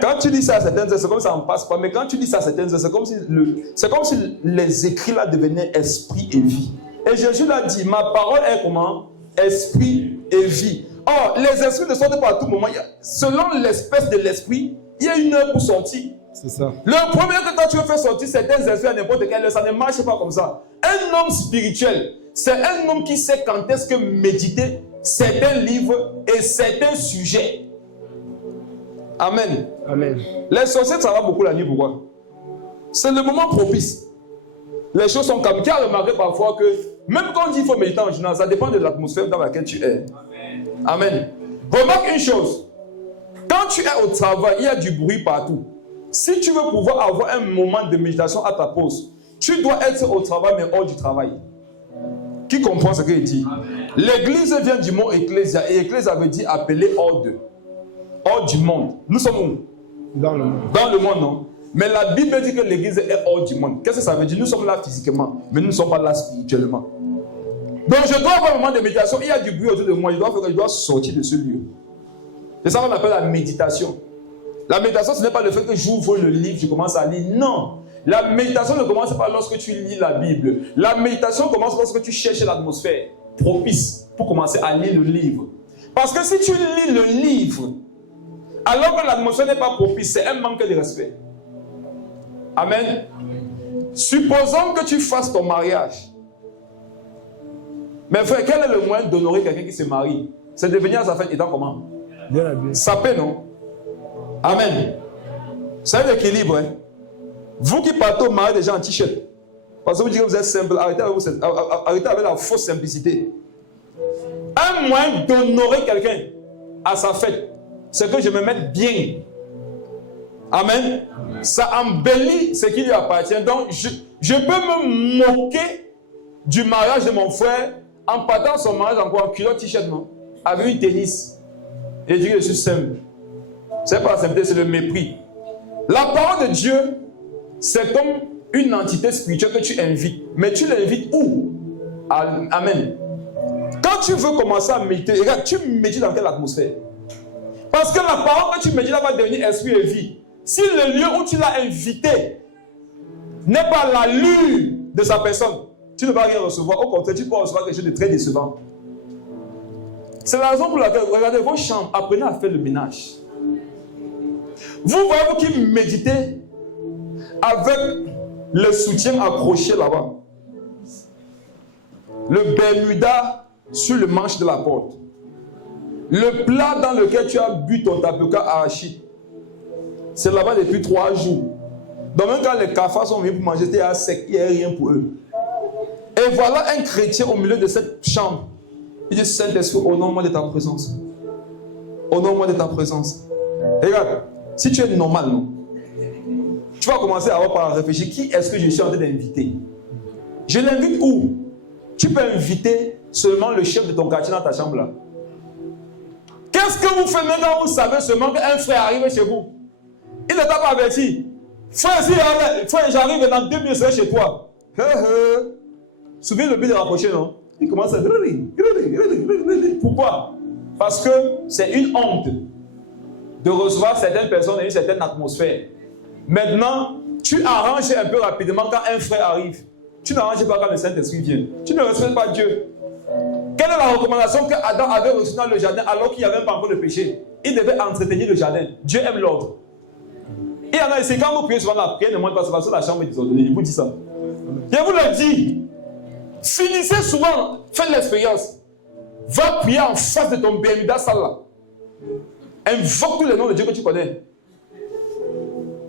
Quand tu dis ça à certaines heures, c'est comme ça on passe pas. Mais quand tu dis ça à certaines heures, c'est comme si les écrits là devenaient esprit et vie. Et Jésus l'a dit, ma parole est comment? Esprit et vie. Or, les esprits ne sortent pas à tout moment. Selon l'espèce de l'esprit, il y a une heure pour sortir. C'est ça. Le premier que quand tu veux faire sortir certains esprits à n'importe quelle heure, ça ne marche pas comme ça. Un homme spirituel, c'est un homme qui sait quand est-ce que méditer certains livres et certains sujets. Amen. Amen. Les sorciers, ça va beaucoup la nuit, pourquoi? C'est le moment propice. Les choses sont calmes. Qui a remarqué parfois que même quand on dit qu'il faut méditer en journal, ça dépend de l'atmosphère dans laquelle tu es. Amen. Remarque une chose. Quand tu es au travail, il y a du bruit partout. Si tu veux pouvoir avoir un moment de méditation à ta pause, tu dois être au travail mais hors du travail. Qui comprend ce qu'il dit? L'église vient du mot ecclésia et ecclésia veut dire appeler hors du monde. Nous sommes où? Dans le monde. Dans le monde, non? Mais la Bible dit que l'église est hors du monde. Qu'est-ce que ça veut dire? Nous sommes là physiquement, mais nous ne sommes pas là spirituellement. Donc je dois avoir un moment de méditation. Il y a du bruit autour de moi. Je dois sortir de ce lieu. C'est ça qu'on appelle la méditation. La méditation, ce n'est pas le fait que j'ouvre le livre, je commence à lire. Non. La méditation ne commence pas lorsque tu lis la Bible. La méditation commence lorsque tu cherches l'atmosphère propice pour commencer à lire le livre. Parce que si tu lis le livre, alors que l'atmosphère n'est pas propice, c'est un manque de respect. Amen. Supposons que tu fasses ton mariage. Mais frère, quel est le moyen d'honorer quelqu'un qui se marie? C'est de venir à sa fête étant comment? Bien habillé. Sapé, non? Amen. C'est un équilibre. Hein? Vous qui partez au mariage des gens en t-shirt, parce que vous dites que vous êtes simple, arrêtez avec la fausse simplicité. Un moyen d'honorer quelqu'un à sa fête, c'est que je me mette bien. Amen. Ça embellit ce qui lui appartient. Donc, je peux me moquer du mariage de mon frère en partant son mariage en quoi? En culotte t-shirt, non? Avec une tennis. Et dire que je suis simple. C'est pas la simplicité, c'est le mépris. La parole de Dieu, c'est comme une entité spirituelle que tu invites. Mais tu l'invites où? Amen. Quand tu veux commencer à méditer, regarde, tu médites dans quelle atmosphère? Parce que la parole que tu médites va devenir esprit et vie. Si le lieu où tu l'as invité n'est pas l'allure de sa personne, tu ne vas rien recevoir. Au contraire, tu peux recevoir quelque chose de très décevant. C'est la raison pour laquelle, regardez vos chambres, apprenez à faire le ménage. Vous voyez vous qui méditez avec le soutien accroché là-bas. Le Bermuda sur le manche de la porte. Le plat dans lequel tu as bu ton tapioca arachide. C'est là-bas depuis 3 jours. Donc même quand les cafards sont venus pour manger, c'était à sec, il n'y a rien pour eux. Et voilà un chrétien au milieu de cette chambre. Il dit, Saint-Esprit, honore-moi de ta présence. Honore-moi de ta présence. Et regarde, si tu es normal, non, tu vas commencer à avoir par réfléchir, qui est-ce que je suis en train d'inviter? Je l'invite où? Tu peux inviter seulement le chef de ton quartier dans ta chambre là. Qu'est-ce que vous faites maintenant? Vous savez seulement qu'un frère arrive chez vous. Il ne t'a pas averti. Frère, j'arrive dans 2 minutes, je serai chez toi. Souviens le but de rapprocher, non? Il commence à... Pourquoi? Parce que c'est une honte de recevoir certaines personnes et une certaine atmosphère. Maintenant, tu arranges un peu rapidement quand un frère arrive. Tu n'arranges pas quand le Saint-Esprit vient. Tu ne respectes pas Dieu. Quelle est la recommandation que Adam avait reçue dans le jardin alors qu'il n'y avait pas encore le péché? Il devait entretenir le jardin. Dieu aime l'ordre. Il y en a ici, quand vous priez souvent la prière, ne monte pas, c'est parce que la chambre est désordonnée. Je vous dis ça. Je vous le dis. Finissez souvent, faites l'expérience. Va prier en face de ton Bermuda sale là. Invoque tous les noms de Dieu que tu connais.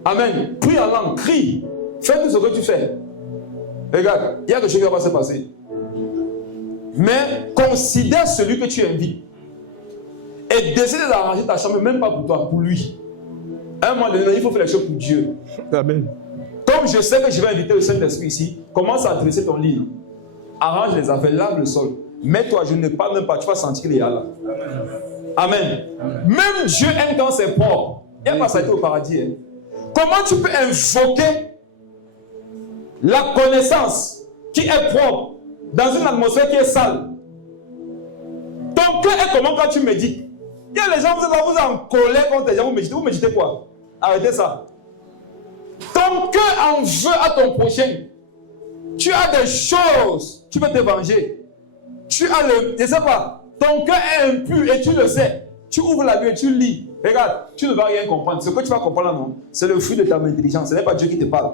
Amen. Prie en langue, crie. Fais tout ce que tu fais. Regarde, il y a quelque chose qui va se passer. Mais considère celui que tu invites. Et décide d'arranger ta chambre, même pas pour toi, pour lui. À un moment donné, il faut faire les choses pour Dieu. Amen. Comme je sais que je vais inviter le Saint-Esprit ici, commence à dresser ton lit. Arrange les affaires, lave le sol. Mets-toi, je ne parle même pas, tu vas sentir qu'il y a là. Amen. Amen. Même Dieu aime quand c'est propre. Il n'y a pas ça été au paradis. Hein. Comment tu peux invoquer la connaissance qui est propre dans une atmosphère qui est sale? Ton cœur est comment quand tu médites? Il y a les gens, vous êtes en colère contre les gens, vous méditez quoi? Arrêtez ça. Ton cœur en veut à ton prochain. Tu as des choses, tu peux te venger. Tu as le, je ne sais pas, ton cœur est impur et tu le sais. Tu ouvres la Bible et tu lis. Regarde, tu ne vas rien comprendre. Ce que tu vas comprendre là, non, c'est le fruit de ta intelligence. Ce n'est pas Dieu qui te parle.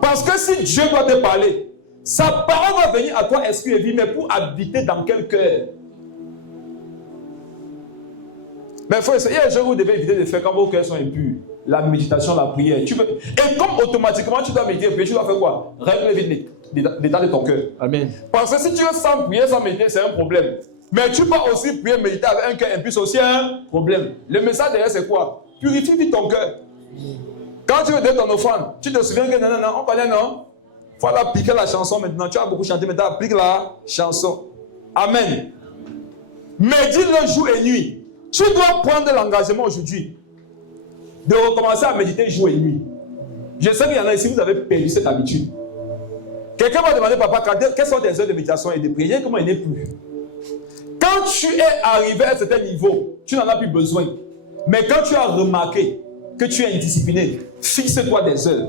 Parce que si Dieu doit te parler, sa parole va venir à toi, esprit et vie, mais pour habiter dans quel cœur? Mais il faut essayer, il y a des choses que vous devez éviter de faire quand vos cœurs sont impurs. La méditation, la prière. Et comme automatiquement tu dois méditer, puis tu dois faire quoi? Régler l'état de ton cœur. Amen. Parce que si tu veux sans prier, sans méditer, c'est un problème. Mais tu peux aussi prier, méditer avec un cœur impur, c'est aussi un problème. Le message derrière, c'est quoi? Purifie vite ton cœur. Quand tu veux donner ton offrande, tu te souviens que non, on connaît, non? Il faut appliquer la chanson maintenant. Tu as beaucoup chanté, maintenant applique la chanson. Amen. Médite-le jour et nuit. Tu dois prendre l'engagement aujourd'hui de recommencer à méditer jour et nuit. Je sais qu'il y en a ici, vous avez perdu cette habitude. Quelqu'un m'a demandé, papa, quelles sont tes heures de méditation et de prière? Comment il n'est plus? Quand tu es arrivé à un certain niveau, tu n'en as plus besoin. Mais quand tu as remarqué que tu es indiscipliné, fixe-toi des heures.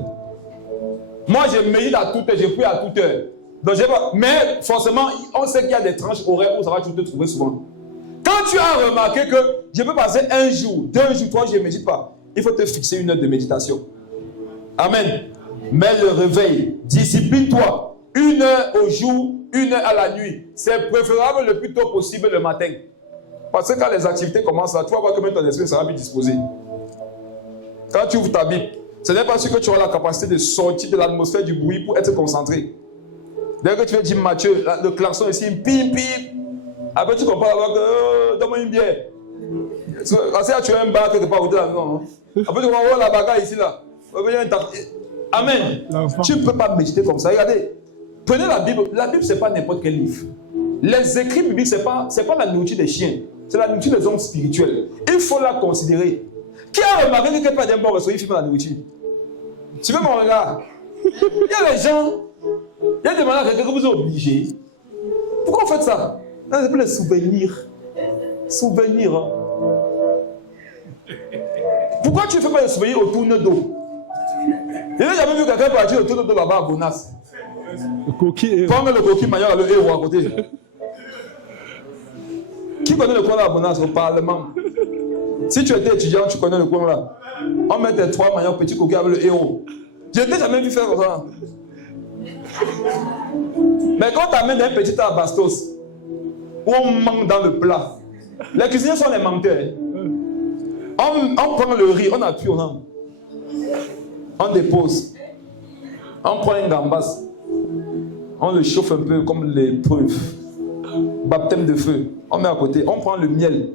Moi, je médite à toute heure, je prie à toute heure. Donc, mais forcément, on sait qu'il y a des tranches horaires où ça va te trouver souvent. Quand tu as remarqué que je peux passer 1 jour, 2 jours, 3 jours, je ne médite pas, il faut te fixer 1 heure de méditation. Amen. Mets le réveil, discipline-toi. 1 heure au jour, 1 heure à la nuit. C'est préférable le plus tôt possible le matin. Parce que quand les activités commencent là, tu vas voir que même ton esprit sera plus disposé. Quand tu ouvres ta Bible, ce n'est pas sûr que tu auras la capacité de sortir de l'atmosphère du bruit pour être concentré. Dès que tu veux dire Matthieu, le klaxon ici, pim, pim. Après, tu comprends que donne-moi une bière. Parce que tu as un bar quelque part au-delà de la maison. Après, tu comprends, oh, la bagarre ici, là. Amen. Tu ne peux pas méditer comme ça. Regardez, prenez la Bible. La Bible, ce n'est pas n'importe quel livre. Les écrits bibliques, ce n'est pas la nourriture des chiens. C'est la nourriture des hommes spirituels. Il faut la considérer. Qui a remarqué que quelqu'un d'un bon restaurant, il filme la nourriture? Tu veux mon regard? Il y a les gens, il y a des malades que vous êtes obligés. Pourquoi vous faites ça? Non, c'est pour les souvenirs. Souvenirs. Hein. Pourquoi tu ne fais pas le sourire au tourne d'eau? Je n'ai jamais vu quelqu'un partir au tourne d'eau là-bas à Bonas. Le coquille. Prends le coquille maillot, le héros à côté. Qui connaît le coin là à Bonas au Parlement? Si tu étais étudiant, tu connais le coin là. On met tes 3 maillots petits coquilles avec le héros. Je n'ai jamais vu faire comme ça. Mais quand tu amènes un petit à Bastos, où on manque dans le plat, les cuisiniers sont les menteurs. On prend le riz, on appuie, on dépose. On prend un gambas, on le chauffe un peu comme l'épreuve. Baptême de feu, on met à côté. On prend le miel,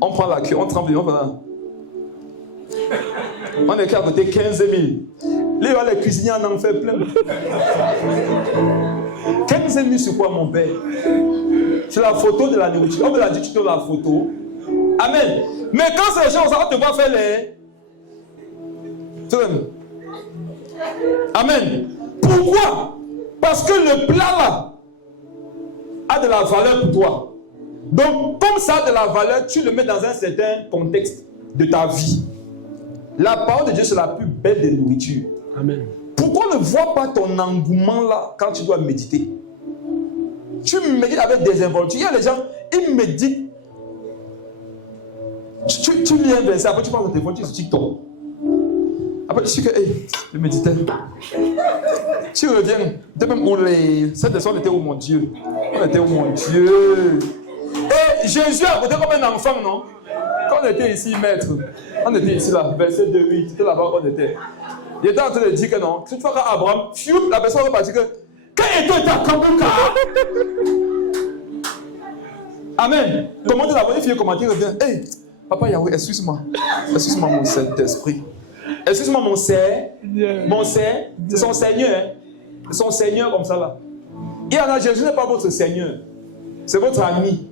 on prend la cuillère, on trempe, on écrit à côté 15 000. Les cuisiniers en ont fait plein. 15 000 sur quoi, mon père? C'est la photo de la nourriture. On me l'a dit, tu donnes la photo. Amen. Mais quand c'est les gens, on te voit faire les... Amen. Pourquoi? Parce que le plat là a de la valeur pour toi. Donc, comme ça a de la valeur, tu le mets dans un certain contexte de ta vie. La parole de Dieu, c'est la plus belle des nourritures. Amen. Pourquoi ne vois pas ton engouement là quand tu dois méditer? Tu médites avec des involtures. Il y a les gens, ils méditent. Tu lis un verset, après tu prends ton téléphone, tu es sur TikTok. Après tu dis que, je méditais. Tu reviens, tu même où cette personne était où, mon Dieu? On était où, mon Dieu? Et Jésus a côté comme un enfant, non? Quand on était ici, maître, on était ici là, verset 2:8, c'était là-bas qu'on était. Il était en train de dire que non, cette fois qu'Abraham, la personne va dire que, quand est-ce que tu as Kabuka? Amen. Comment tu l'as vu, fille, comment tu reviens? Hey, papa Yahweh, excuse-moi. Excuse-moi, mon Saint-Esprit. Excuse-moi, mon Seigneur. Mon Seigneur, c'est son Seigneur. Hein? C'est son Seigneur comme ça là. Il y en a, Jésus n'est pas votre Seigneur. C'est votre ami.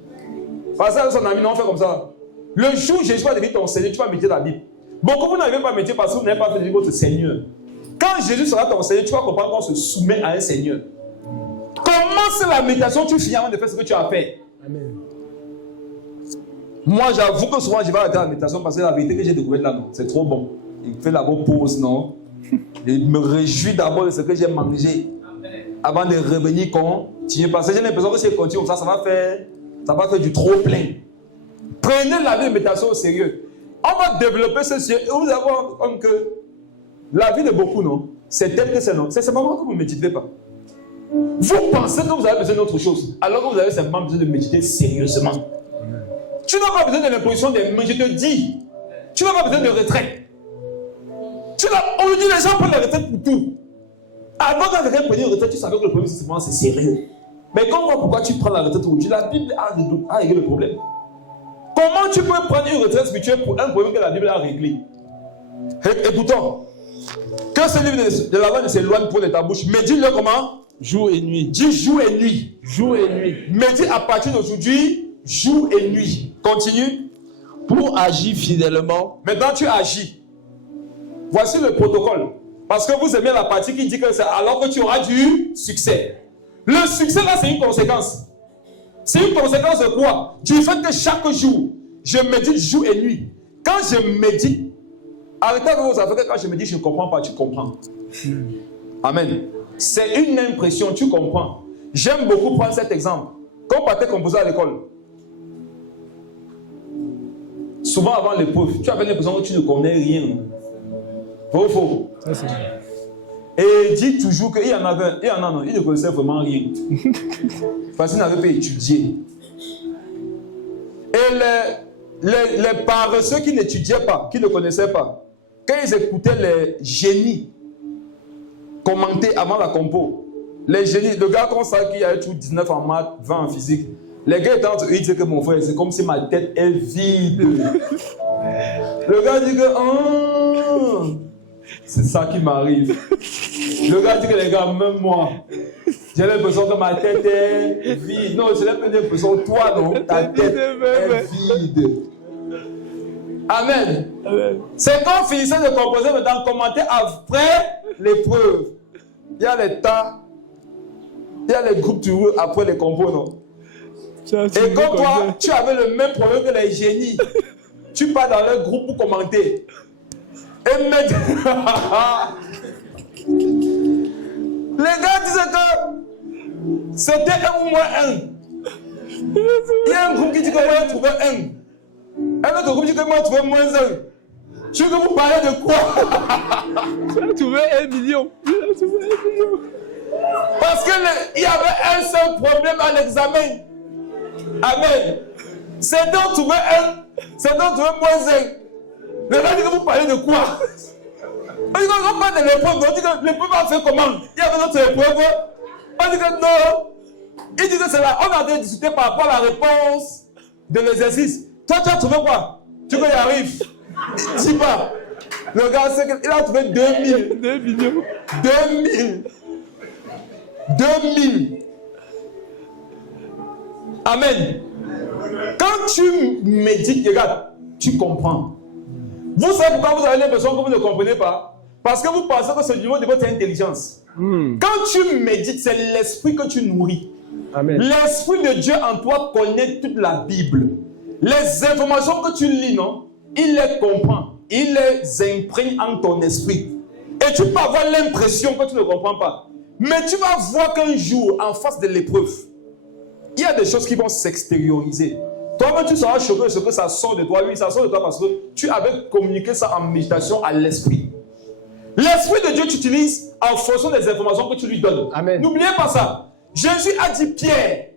Parce que son ami, non, on fait comme ça. Le jour où Jésus va devenir ton Seigneur, tu vas méditer la Bible. Beaucoup vous n'arrivez pas à méditer parce que vous n'avez pas fait de votre Seigneur. Quand Jésus sera ton Seigneur, tu vas comprendre qu'on se soumet à un Seigneur. Commence la méditation, tu finis avant de faire ce que tu as fait. Amen. Moi, j'avoue que souvent, je vais arrêter la méditation parce que la vérité que j'ai découverte là, non, c'est trop bon. Il fait la bonne pause, non? Il me réjouit d'abord de ce que j'ai mangé avant de revenir continuer. Parce que j'ai l'impression que si je continue comme ça, ça va faire du trop plein. Prenez la vie de méditation au sérieux. On va développer ce sujet. Et vous allez voir comme que la vie de beaucoup, non? C'est tel que c'est non. C'est simplement que vous ne méditez pas. Vous pensez que vous avez besoin d'autre chose, alors que vous avez simplement besoin de méditer sérieusement. Tu n'as pas besoin de l'imposition des mains, je te dis. Tu n'as pas besoin de retraite. Aujourd'hui, les gens prennent la retraite pour tout. Avant que quelqu'un prenne une retraite, tu savais que le problème, c'est sérieux. Mais quand on voit pourquoi tu prends la retraite aujourd'hui, la Bible a réglé le problème. Comment tu peux prendre une retraite spirituelle pour un problème que la Bible a réglé? Écoutons. Que ce livre de la loi ne s'éloigne pour de ta bouche. Médite-le comment? Jour et nuit. Dis jour et nuit. Jour et nuit. Médite à partir d'aujourd'hui, jour et nuit. Continue. Pour agir fidèlement. Maintenant, tu agis. Voici le protocole. Parce que vous aimez la partie qui dit que c'est alors que tu auras du succès. Le succès, là, c'est une conséquence. C'est une conséquence de quoi? Du fait que chaque jour, je médite jour et nuit. Quand je médite, arrêtez avec vos affaires, quand je médite, je ne comprends pas, tu comprends. Amen. C'est une impression, tu comprends. J'aime beaucoup prendre cet exemple. Quand on partait composé à l'école, souvent avant l'épreuve, tu avais l'impression que tu ne connais rien. Faux, faux. Ça, c'est vrai. Et dis toujours qu'il y en avait, il y en a, non, il ne connaissait vraiment rien. Parce qu'il n'avait pas étudié. Et les paresseux qui n'étudiaient pas, qui ne connaissaient pas, quand ils écoutaient les génies commenter avant la compo, les génies, le gars comme ça qui a eu 19 en maths, 20 en physique, les gars étaient en train de dire que mon frère, c'est comme si ma tête est vide. Le gars dit que, c'est ça qui m'arrive. Le gars dit que les gars, même moi, j'ai l'impression que ma tête est vide. Non, j'ai l'impression que toi, non, ta tête est vide. Amen. Amen. C'est quand on finissait de composer, maintenant, commenter après l'épreuve. Il y a les tas, il y a les groupes toureux après les compos, non? Et comme toi, tu avais le même problème que les génies. Tu pars dans leur groupe pour commenter. Et les gars disaient que c'était 1 ou moins 1. Il y a un groupe qui dit que moi j'ai trouvé 1. Un autre groupe dit que moi j'ai trouvé moins 1. Tu veux que vous parlez de quoi? Tu as trouvé 1 million. Tu as trouvé 1 million. Parce qu'il y avait un seul problème à l'examen. Amen. C'est donc trouver 1, c'est donc trouver moins 1. Les gens disent que vous parlez de quoi? On dit qu'on parle de l'épreuve, on dit que l'épreuve a fait comment? Il y avait d'autres épreuves. On dit que non. Il dit que c'est là. On a en train de discuter par rapport à la réponse de l'exercice. Toi, tu as trouvé quoi? Tu veux y arrive? Dis pas. Le gars, il a trouvé 2000. 2 millions. 2000. 2000. Amen. Quand tu médites, regarde, tu comprends. Vous savez pourquoi vous avez l'impression que vous ne comprenez pas? Parce que vous pensez que c'est du niveau de votre intelligence. Quand tu médites, c'est l'esprit que tu nourris. Amen. L'esprit de Dieu en toi connaît toute la Bible. Les informations que tu lis, non? Il les comprend. Il les imprègne en ton esprit. Et tu peux avoir l'impression que tu ne comprends pas. Mais tu vas voir qu'un jour, en face de l'épreuve, il y a des choses qui vont s'extérioriser. Toi-même, tu seras choqué de ce que ça sort de toi. Oui, ça sort de toi parce que tu avais communiqué ça en méditation à l'esprit. L'esprit de Dieu, tu utilises en fonction des informations que tu lui donnes. Amen. N'oubliez pas ça. Jésus a dit, Pierre,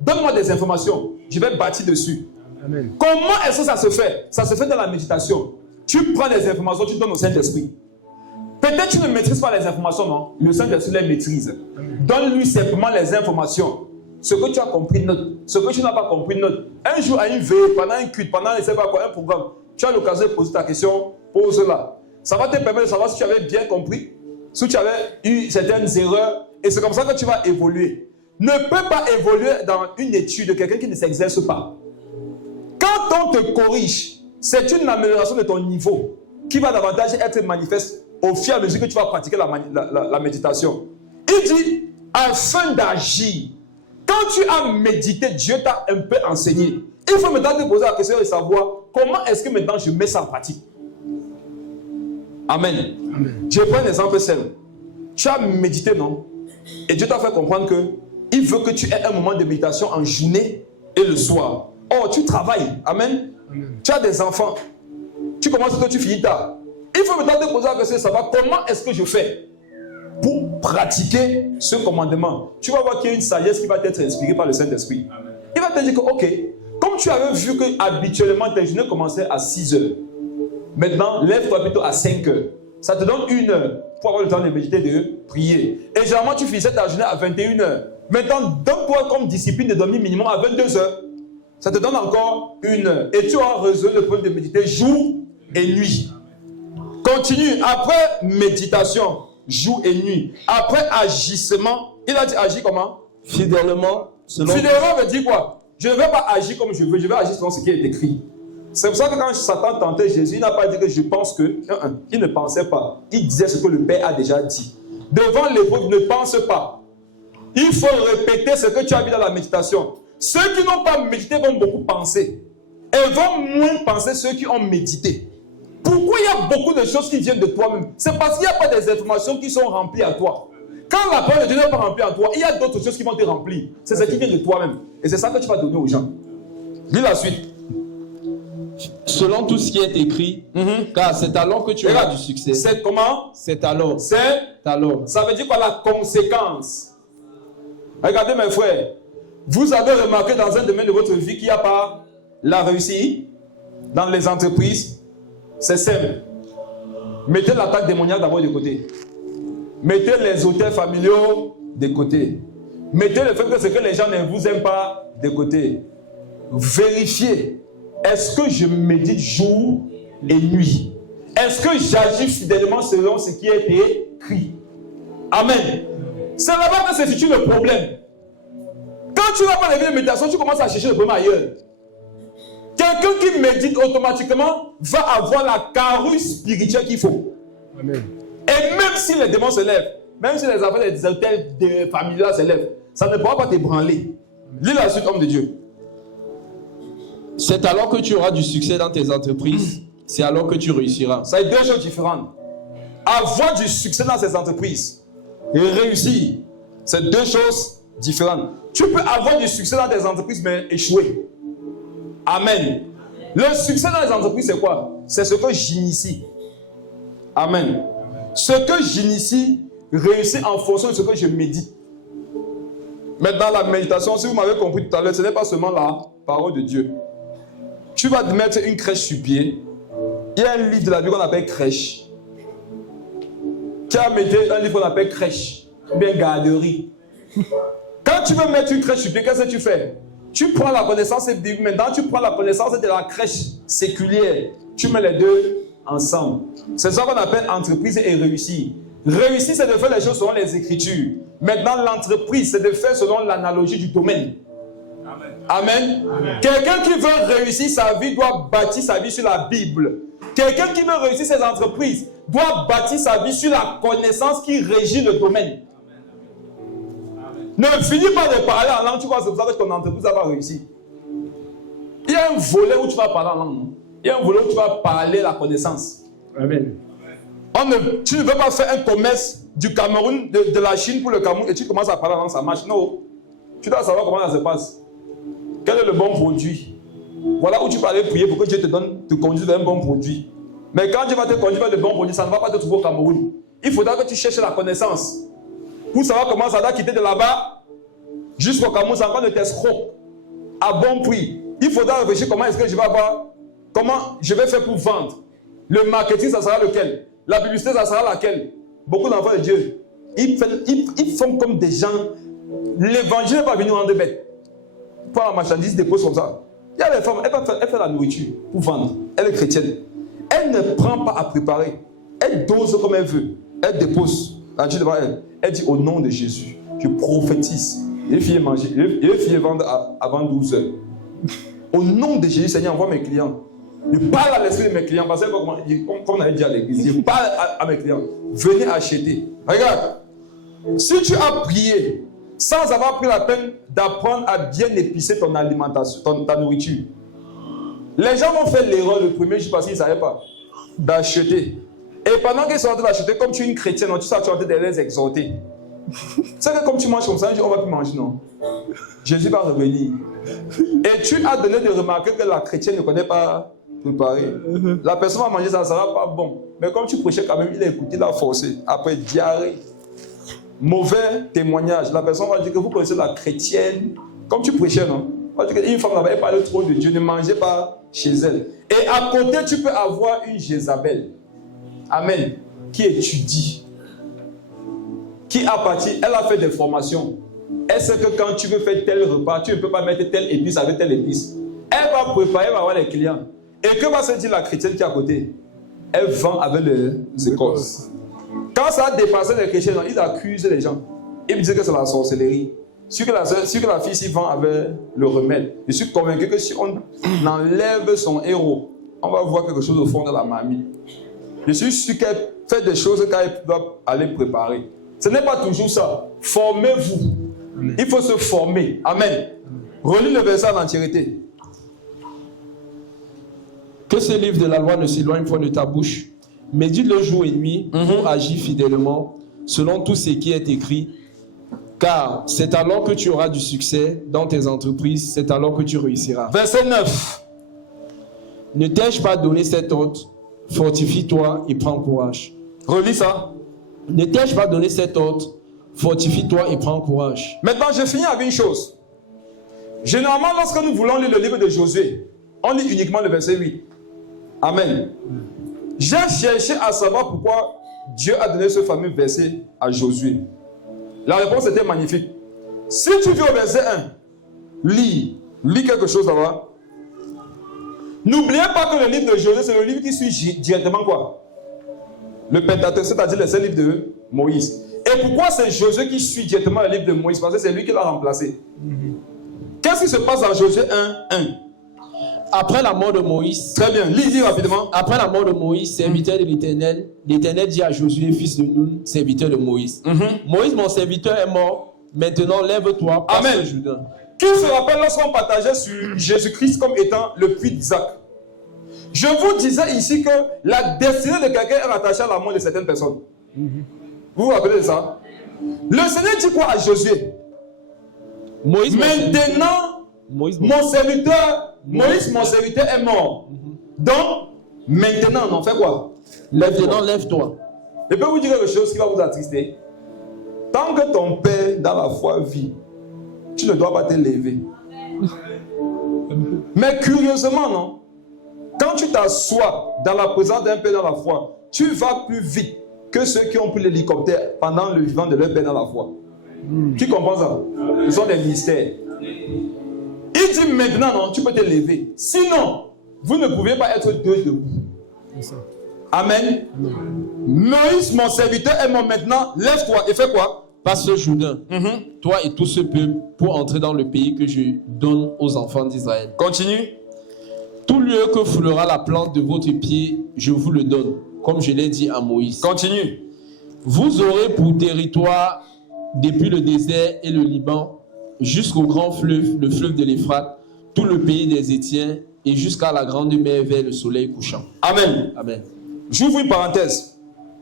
donne-moi des informations. Je vais bâtir dessus. Amen. Comment est-ce que ça se fait? Ça se fait dans la méditation. Tu prends des informations, tu donnes au Saint-Esprit. Peut-être tu ne maîtrises pas les informations, non? Le Saint-Esprit les maîtrise. Donne-lui simplement les informations. Ce que tu as compris, note. Ce que tu n'as pas compris, note. Un jour, à une veille, pendant un culte, pendant un programme, tu as l'occasion de poser ta question, pose-la. Ça va te permettre de savoir si tu avais bien compris, si tu avais eu certaines erreurs. Et c'est comme ça que tu vas évoluer. Ne peux pas évoluer dans une étude de quelqu'un qui ne s'exerce pas. Quand on te corrige, c'est une amélioration de ton niveau qui va davantage être manifeste au fur et à mesure que tu vas pratiquer la méditation. Il dit, afin d'agir, quand tu as médité, Dieu t'a un peu enseigné. Il faut maintenant te poser la question de savoir comment est-ce que maintenant je mets ça en pratique. Amen. Amen. Je prends un exemple simple. Tu as médité, non? Et Dieu t'a fait comprendre que il veut que tu aies un moment de méditation en journée et le soir. Oh, tu travailles. Amen. Amen. Tu as des enfants. Tu commences que tu finis tard. Il faut maintenant te poser la question de savoir comment est-ce que je fais pour pratiquer ce commandement. Tu vas voir qu'il y a une sagesse qui va être inspirée par le Saint-Esprit. Amen. Il va te dire que, ok, comme tu avais vu que habituellement tes journées commençaient à 6 heures, maintenant, lève-toi plutôt à 5 heures. Ça te donne 1 heure pour avoir le temps de méditer, de prier. Et généralement, tu finissais ta journée à 21 heures. Maintenant, donne-toi comme discipline de dormir minimum à 22 heures. Ça te donne encore 1 heure. Et tu auras résolu le problème de méditer jour et nuit. Continue. Après méditation, jour et nuit. Après agissement, il a dit agir comment? Fidèlement. Fidèlement veut dire quoi? Je ne vais pas agir comme je veux, je vais agir selon ce qui est écrit. C'est pour ça que quand Satan tentait Jésus, il n'a pas dit que je pense que. Il ne pensait pas. Il disait ce que le Père a déjà dit. Devant l'épreuve, ne pense pas. Il faut répéter ce que tu as vu dans la méditation. Ceux qui n'ont pas médité vont beaucoup penser. Et vont moins penser ceux qui ont médité. Pourquoi il y a beaucoup de choses qui viennent de toi-même? C'est parce qu'il n'y a pas des informations qui sont remplies à toi. Quand la parole de Dieu n'est pas remplie à toi, il y a d'autres choses qui vont te remplir. C'est ce qui vient de toi-même. Et c'est ça que tu vas donner aux gens. Lis la suite. Selon tout ce qui est écrit, car c'est alors que tu auras du succès. C'est comment? C'est alors. C'est alors. Ça veut dire quoi la conséquence? Regardez mes frères. Vous avez remarqué dans un domaine de votre vie qu'il n'y a pas la réussite dans les entreprises. C'est simple. Mettez l'attaque démoniaque d'abord de côté. Mettez les hôtels familiaux de côté. Mettez le fait que ce que les gens ne vous aiment pas de côté. Vérifiez. Est-ce que je médite jour et nuit? Est-ce que j'agis fidèlement selon ce qui est écrit? Amen. C'est là-bas que se situe le problème. Quand tu n'as pas de méditation, tu commences à chercher le problème ailleurs. Quelqu'un qui médite automatiquement va avoir la carrure spirituelle qu'il faut. Amen. Et même si les démons se lèvent, même si les affaires des hôtels familiaux se lèvent, ça ne pourra pas t'ébranler. Lis la suite, homme de Dieu. C'est alors que tu auras du succès dans tes entreprises c'est alors que tu réussiras. Ça est deux choses différentes. Avoir du succès dans ses entreprises et réussir, c'est deux choses différentes. Tu peux avoir du succès dans tes entreprises, mais échouer. Amen. Le succès dans les entreprises, c'est quoi? C'est ce que j'initie. Amen. Ce que j'initie réussit en fonction de ce que je médite. Maintenant, la méditation, si vous m'avez compris tout à l'heure, ce n'est pas seulement la parole de Dieu. Tu vas te mettre une crèche sur pied. Il y a un livre de la Bible qu'on appelle crèche. Tu as mis un livre qu'on appelle crèche, ou bien garderie. Quand tu veux mettre une crèche sur pied, qu'est-ce que tu fais? Tu prends la connaissance biblique, maintenant tu prends la connaissance de la crèche séculière. Tu mets les deux ensemble. C'est ça qu'on appelle entreprise et réussir. Réussir, c'est de faire les choses selon les Écritures. Maintenant, l'entreprise, c'est de faire selon l'analogie du domaine. Amen. Amen. Quelqu'un qui veut réussir sa vie doit bâtir sa vie sur la Bible. Quelqu'un qui veut réussir ses entreprises doit bâtir sa vie sur la connaissance qui régit le domaine. Ne finis pas de parler en langue, tu vois, c'est pour ça que ton entreprise va réussir. Il y a un volet où tu vas parler en langue. Il y a un volet où tu vas parler la connaissance. Amen. Tu ne veux pas faire un commerce du Cameroun, de la Chine pour le Cameroun et tu commences à parler en langue, ça marche. Non. Tu dois savoir comment ça se passe. Quel est le bon produit? Voilà où tu peux aller prier pour que Dieu te conduise vers un bon produit. Mais quand Dieu va te conduire vers le bon produit, ça ne va pas te trouver au Cameroun. Il faudra que tu cherches la connaissance. Pour savoir comment ça doit quitter de là-bas jusqu'au Cameroun, c'est encore de t'escroquer à bon prix. Il faudra réfléchir comment est-ce que je vais avoir, comment je vais faire pour vendre. Le marketing, ça sera lequel? La publicité, ça sera laquelle? Beaucoup d'enfants de Dieu, ils font comme des gens. L'évangile n'est pas venu en deux bêtes. Pour la marchandise, dépose comme ça. Il y a des femmes, elle fait la nourriture pour vendre. Elle est chrétienne. Elle ne prend pas à préparer. Elle dose comme elle veut. Elle dépose. Elle dit au nom de Jésus, je prophétise. Les filles manger, les filles vendent avant 12 heures. Au nom de Jésus, Seigneur, envoie mes clients. Je parle à l'esprit de mes clients. Parce que comme on avait dit à l'église, je parle à mes clients. Venez acheter. Regarde. Si tu as prié sans avoir pris la peine d'apprendre à bien épicer ton alimentation, ta nourriture, les gens vont faire l'erreur le premier jour parce qu'ils ne savaient pas d'acheter. Et pendant qu'ils sont en train d'acheter, comme tu es une chrétienne, tu sais, tu es en train de les exhorter. C'est que comme tu manges comme ça, on ne va plus manger, non. Jésus va revenir. Et tu as donné de remarquer que la chrétienne ne connaît pas préparer. La personne va manger, ça ne sera pas bon. Mais comme tu prêchais quand même, il a écouté, il a forcé. Après, diarrhée. Mauvais témoignage. La personne va dire que vous connaissez la chrétienne. Comme tu prêchais, non? Une femme là-bas, elle parlait trop de Dieu, ne mangeait pas chez elle. Et à côté, tu peux avoir une Jézabel. Amen. Qui étudie. Qui a parti, elle a fait des formations. Elle sait que quand tu veux faire tel repas, tu ne peux pas mettre telle épice avec telle épice. Elle va préparer, elle va avoir les clients. Et que va se dire la chrétienne qui est à côté? Elle vend avec les écorces. Quand ça a dépassé les chrétiens, ils accusent les gens. Ils me disent que c'est la sorcellerie. Si que la fille s'y vend avec le remède, je suis convaincu que si on enlève son héros, on va voir quelque chose au fond de la mamie. Je suis sûr qu'elle fait des choses qu'elle doit aller préparer. Ce n'est pas toujours ça. Formez-vous. Il faut se former. Amen. Relis le verset en entièreté. Que ce livre de la loi ne s'éloigne point de ta bouche. Médite-le jour et nuit pour agir fidèlement selon tout ce qui est écrit. Car c'est alors que tu auras du succès dans tes entreprises, c'est alors que tu réussiras. Verset 9. Ne t'ai-je pas donné cet ordre? Fortifie-toi et prends courage. Relis ça. Ne t'ai-je pas donné cet ordre? Fortifie-toi et prends courage. Maintenant, je finis avec une chose. Généralement, lorsque nous voulons lire le livre de Josué, on lit uniquement le verset 8. Amen. J'ai cherché à savoir pourquoi Dieu a donné ce fameux verset à Josué. La réponse était magnifique. Si tu vis au verset 1, lis quelque chose là-bas. N'oubliez pas que le livre de Josué, c'est le livre qui suit directement quoi? Le Pentateuque, c'est-à-dire les 5 livres de Moïse. Et pourquoi c'est Josué qui suit directement le livre de Moïse? Parce que c'est lui qui l'a remplacé. Qu'est-ce qui se passe dans Josué 1, 1? Après la mort de Moïse. Très bien, lis rapidement. Après la mort de Moïse, serviteur de l'Éternel, l'Éternel dit à Josué, fils de Nun, serviteur de Moïse. Moïse, mon serviteur, est mort. Maintenant, lève-toi, passe le Jourdain. Qui se rappelle lorsqu'on partageait sur Jésus-Christ comme étant le puits d'Isaac? Je vous disais ici que la destinée de quelqu'un est rattachée à la mort de certaines personnes. Vous vous rappelez de ça? Le Seigneur dit quoi à Josué? Moïse, Maintenant, Moïse, Moïse, mon serviteur, est mort. Donc, maintenant, on en fait quoi? maintenant, lève-toi. Je peux vous dire quelque chose qui va vous attrister. Tant que ton père dans la foi vit, tu ne dois pas te lever. Mais curieusement, non? Quand tu t'assois dans la présence d'un père dans la foi, tu vas plus vite que ceux qui ont pris l'hélicoptère pendant le vivant de leur père dans la foi. Tu comprends ça? Ce sont des mystères. Il dit maintenant, non, tu peux te lever. Sinon, vous ne pouvez pas être deux debout. Amen. Moïse, mon serviteur, est mort maintenant. Lève-toi et fais quoi? Passe le Jourdain, toi et tout ce peuple, pour entrer dans le pays que je donne aux enfants d'Israël. Continue. Tout lieu que foulera la plante de votre pied, je vous le donne, comme je l'ai dit à Moïse. Continue. Vous aurez pour territoire, depuis le désert et le Liban, jusqu'au grand fleuve, le fleuve de l'Euphrate, tout le pays des Étiens, et jusqu'à la grande mer vers le soleil couchant. Amen. Amen. J'ouvre une parenthèse.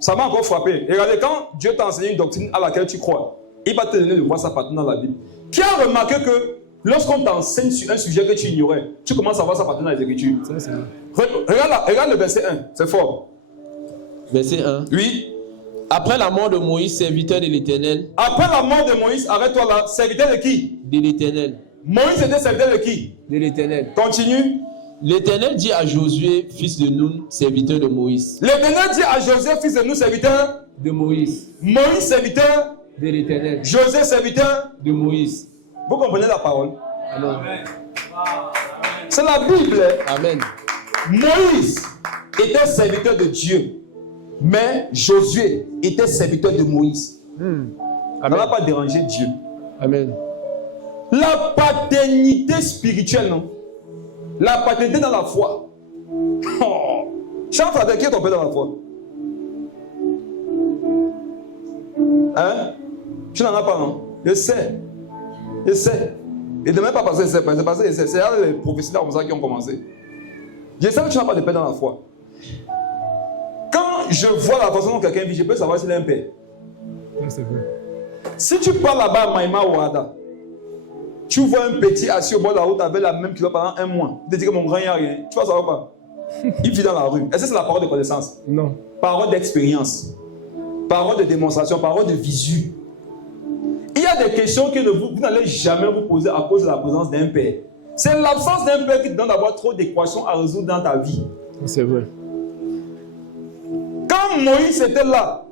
Ça m'a encore frappé. Regardez, quand Dieu t'a enseigné une doctrine à laquelle tu crois, il va te donner de voir ça partout dans la Bible. Qui a remarqué que lorsqu'on t'enseigne sur un sujet que tu ignorais, tu commences à voir ça partout dans les Écritures? Regarde le verset 1, c'est fort. Verset 1. Oui. Après la mort de Moïse, serviteur de l'Éternel. Après la mort de Moïse, arrête-toi là, serviteur de qui? De l'Éternel. Moïse était serviteur de qui? De l'Éternel. Continue. L'Éternel dit à Josué, fils de Nun, serviteur de Moïse. L'Éternel dit à Josué, fils de Nun, serviteur de Moïse. Moïse, serviteur de l'Éternel. Josué, serviteur de Moïse. Vous comprenez la parole? Amen. C'est la Bible. Amen. Moïse était serviteur de Dieu, mais Josué était serviteur de Moïse. Ça n'a pas dérangé Dieu. Amen. La paternité spirituelle, non? La paternité dans la foi. Oh. Chant frère, qui est ton père dans la foi? Hein? Tu n'en as pas, non? Je sais. Je sais. Et demain, pas parce que c'est parce que c'est les professionnels comme ça qui ont commencé. Je sais que tu n'as pas de père dans la foi. Quand je vois la façon dont quelqu'un vit, je peux savoir s'il a un père. C'est vrai. Si tu pars là-bas à Maïma ou Ada, tu vois un petit assis au bord de la route avec la même kilo pendant un mois. Tu te dis que mon grand, il n'y a rien. Tu vas savoir pas. Il vit dans la rue. Est-ce que c'est la parole de connaissance? Non. Parole d'expérience. Parole de démonstration. Parole de visu. Il y a des questions que vous n'allez jamais vous poser à cause de la présence d'un père. C'est l'absence d'un père qui te donne d'avoir trop d'équations à résoudre dans ta vie. C'est vrai. Quand Moïse était là,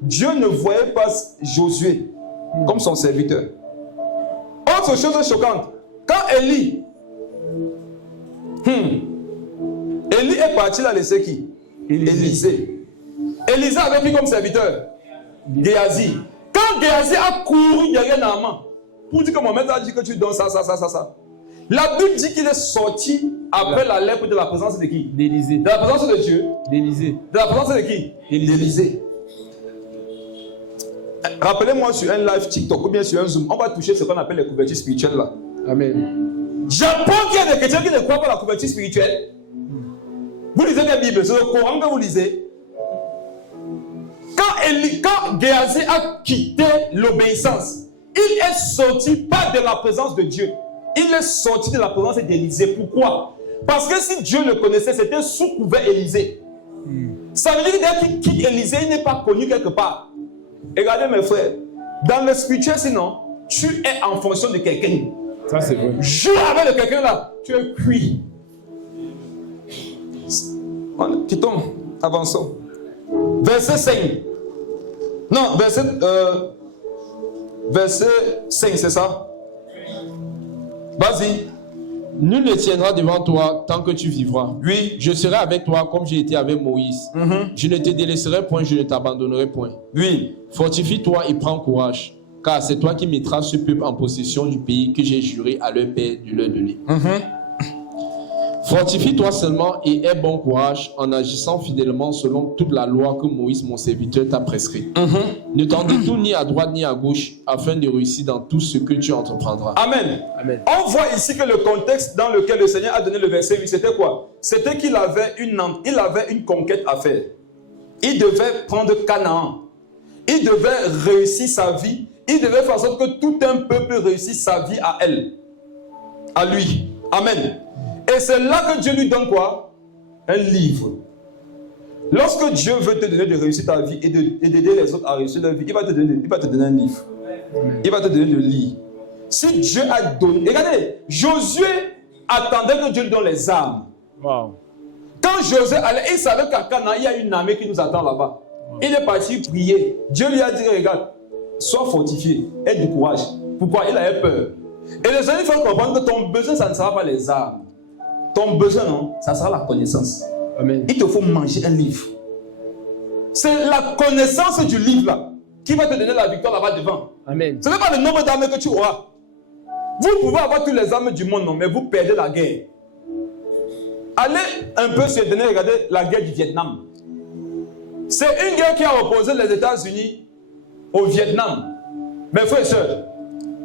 Dieu ne voyait pas Josué comme son serviteur. Autre chose choquante, quand Élie est parti là laisser qui? Élisée. Élisée avait pris comme serviteur Géasi. Quand Géasi a couru derrière Naaman pour dire que Mohamed a dit que tu donnes ça. La Bible dit qu'il est sorti après la lèpre de la présence de qui? D'Élysée. De la présence de Dieu. D'Élysée. De la présence de qui? D'Élysée. Rappelez-moi sur un live TikTok ou bien sur un Zoom, on va toucher ce qu'on appelle les couvertures spirituelles là. Amen. J'apprends qu'il y a des chrétiens qui ne croient pas à la couverture spirituelle. Vous lisez la Bible, c'est le Coran que vous lisez. Quand Géasi a quitté l'obéissance, il est sorti pas de la présence de Dieu. Il est sorti de la présence d'Élysée. Pourquoi? Parce que si Dieu le connaissait, c'était sous couvert Élysée. Ça veut dire que dès qu'il quitte Élysée, il n'est pas connu quelque part. Et regardez mes frères, dans le spirituel, sinon, tu es en fonction de quelqu'un. Ça, c'est vrai. Joue avec le quelqu'un là, tu es cuit. Quittons, avançons. Verset 5. Non, verset 5, c'est ça? Vas-y. Nul ne tiendra devant toi tant que tu vivras. Oui. Je serai avec toi comme j'ai été avec Moïse. Je ne te délaisserai point, je ne t'abandonnerai point. Oui. Fortifie-toi et prends courage, car c'est toi qui mettras ce peuple en possession du pays que j'ai juré à leur père de leur donner. Fortifie-toi seulement et aie bon courage en agissant fidèlement selon toute la loi que Moïse, mon serviteur, t'a prescrite. Ne t'en détourne ni à droite ni à gauche afin de réussir dans tout ce que tu entreprendras. Amen. Amen. On voit ici que le contexte dans lequel le Seigneur a donné le verset 8, c'était quoi? C'était qu'il avait une conquête à faire. Il devait prendre Canaan. Il devait réussir sa vie. Il devait faire en sorte que tout un peuple réussisse sa vie à elle. À lui. Amen. Et c'est là que Dieu lui donne quoi? Un livre. Lorsque Dieu veut te donner de réussir ta vie et d'aider les autres à réussir leur vie, il va te donner un livre. Il va te donner de lire. Si Dieu a donné... Regardez, Josué attendait que Dieu lui donne les armes. Wow. Quand Josué allait, il savait qu'à Canaan, il y a une armée qui nous attend là-bas. Il est parti prier. Dieu lui a dit, regarde, sois fortifié, aie du courage. Pourquoi? Il avait peur. Et le Seigneur fait comprendre que ton besoin, ça ne sera pas les armes. Ton besoin, non, ça sera la connaissance. Amen. Il te faut manger un livre. C'est la connaissance du livre là qui va te donner la victoire là-bas devant. Amen. Ce n'est pas le nombre d'armes que tu auras. Vous pouvez avoir toutes les armes du monde, non, mais vous perdez la guerre. Allez un peu sur Internet, regardez la guerre du Vietnam. C'est une guerre qui a opposé les États-Unis au Vietnam. Mes frères et sœurs,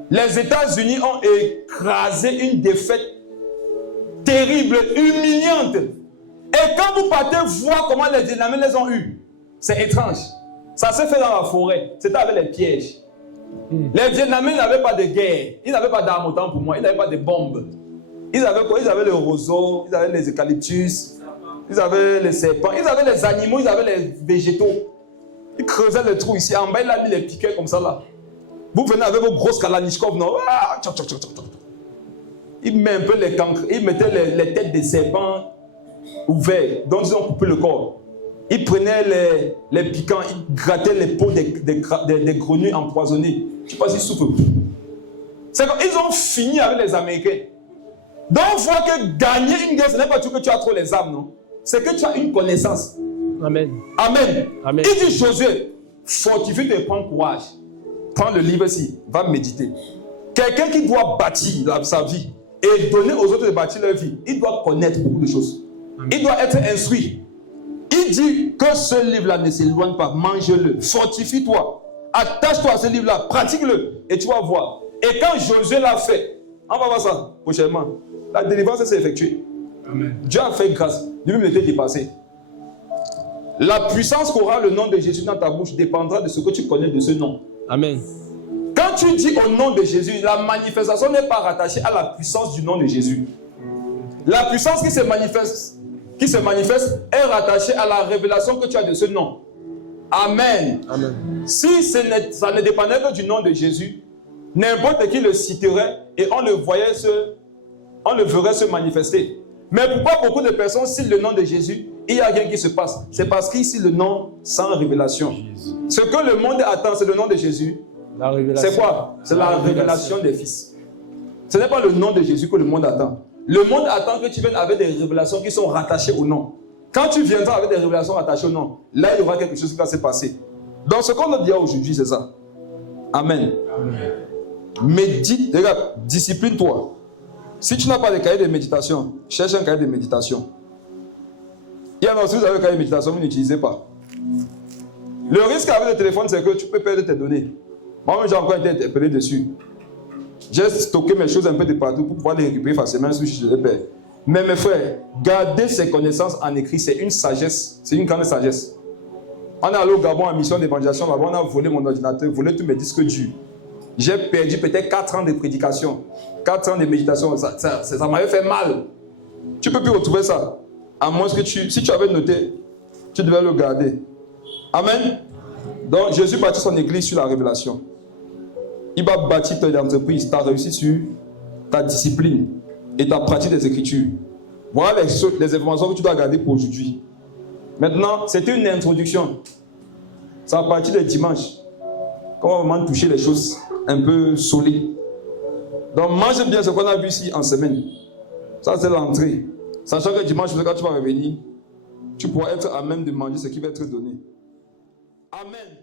les États-Unis ont écrasé une défaite terrible, humiliante. Et quand vous partez voir comment les Vietnamiens les ont eus, c'est étrange. Ça s'est fait dans la forêt. C'était avec les pièges. Les Vietnamiens n'avaient pas de guerre. Ils n'avaient pas d'armes autant pour moi. Ils n'avaient pas de bombes. Ils avaient quoi? Ils avaient le roseau, ils avaient les eucalyptus, ils avaient les serpents, ils avaient les animaux, ils avaient les végétaux. Ils creusaient le trou ici. En bas, il a mis les piquets comme ça là. Vous venez avec vos grosses kalachnikovs, non? Ils mettent un peu les cancres, ils mettaient les têtes des serpents ouverts, dont ils ont coupé le corps. Ils prenaient les piquants, ils grattaient les peaux des grenouilles empoisonnées. Je ne sais pas s'ils souffrent. C'est comme ils ont fini avec les Américains. Donc on voit que gagner une guerre, ce n'est pas tout que tu as trop les armes, non? C'est que tu as une connaissance. Amen. Amen. Amen. Il dit Josué, fortifie-toi et prends courage. Prends le livre ici, va méditer. Quelqu'un qui doit bâtir sa vie et donner aux autres de bâtir leur vie, il doit connaître beaucoup de choses. Amen. Il doit être instruit. Il dit que ce livre-là ne s'éloigne pas, mange-le, fortifie-toi, attache-toi à ce livre-là, pratique-le et tu vas voir. Et quand Josué l'a fait, on va voir ça prochainement, la délivrance s'est effectuée. Amen. Dieu a fait grâce, lui-même était dépassé. La puissance qu'aura le nom de Jésus dans ta bouche dépendra de ce que tu connais de ce nom. Amen. Quand tu dis au nom de Jésus, la manifestation n'est pas rattachée à la puissance du nom de Jésus. La puissance qui se manifeste est rattachée à la révélation que tu as de ce nom. Amen. Amen. Si ça ne dépendait que du nom de Jésus, n'importe qui le citerait et on le verrait se manifester. Mais pourquoi beaucoup de personnes citent le nom de Jésus, il y a rien qui se passe? C'est parce qu'ils citent le nom sans révélation. Jésus. Ce que le monde attend, c'est le nom de Jésus. C'est quoi? C'est la révélation des fils. Ce n'est pas le nom de Jésus que le monde attend. Le monde attend que tu viennes avec des révélations qui sont rattachées au nom. Quand tu viendras avec des révélations rattachées au nom, là il y aura quelque chose qui va se passer. Donc ce qu'on a dit aujourd'hui, c'est ça. Amen. Amen. Médite, regarde, discipline-toi. Si tu n'as pas de cahier de méditation, cherche un cahier de méditation. Il y a si vous avez un cahier de méditation, vous n'utilisez pas. Le risque avec le téléphone, c'est que tu peux perdre tes données. Moi-même, j'ai encore été interpellé dessus. J'ai stocké mes choses un peu de partout pour pouvoir les récupérer facilement si je les perds. Mais mes frères, garder ces connaissances en écrit, c'est une sagesse. C'est une grande sagesse. On est allé au Gabon en mission d'évangélisation. Là-bas, on a volé mon ordinateur, volé tous mes disques durs. J'ai perdu peut-être 4 ans de prédication, 4 ans de méditation. Ça m'avait fait mal. Tu ne peux plus retrouver ça. À moins que si tu avais noté, tu devais le garder. Amen. Donc Jésus bâtit son église sur la révélation. Il va bâtir ton entreprise, ta réussite sur ta discipline et ta pratique des Écritures. Voilà les informations que tu dois garder pour aujourd'hui. Maintenant, c'était une introduction. C'est à partir de dimanche qu'on va vraiment toucher les choses un peu solides. Donc mange bien ce qu'on a vu ici en semaine. Ça c'est l'entrée. Sachant que dimanche, quand tu vas revenir, tu pourras être à même de manger ce qui va être donné. Amen.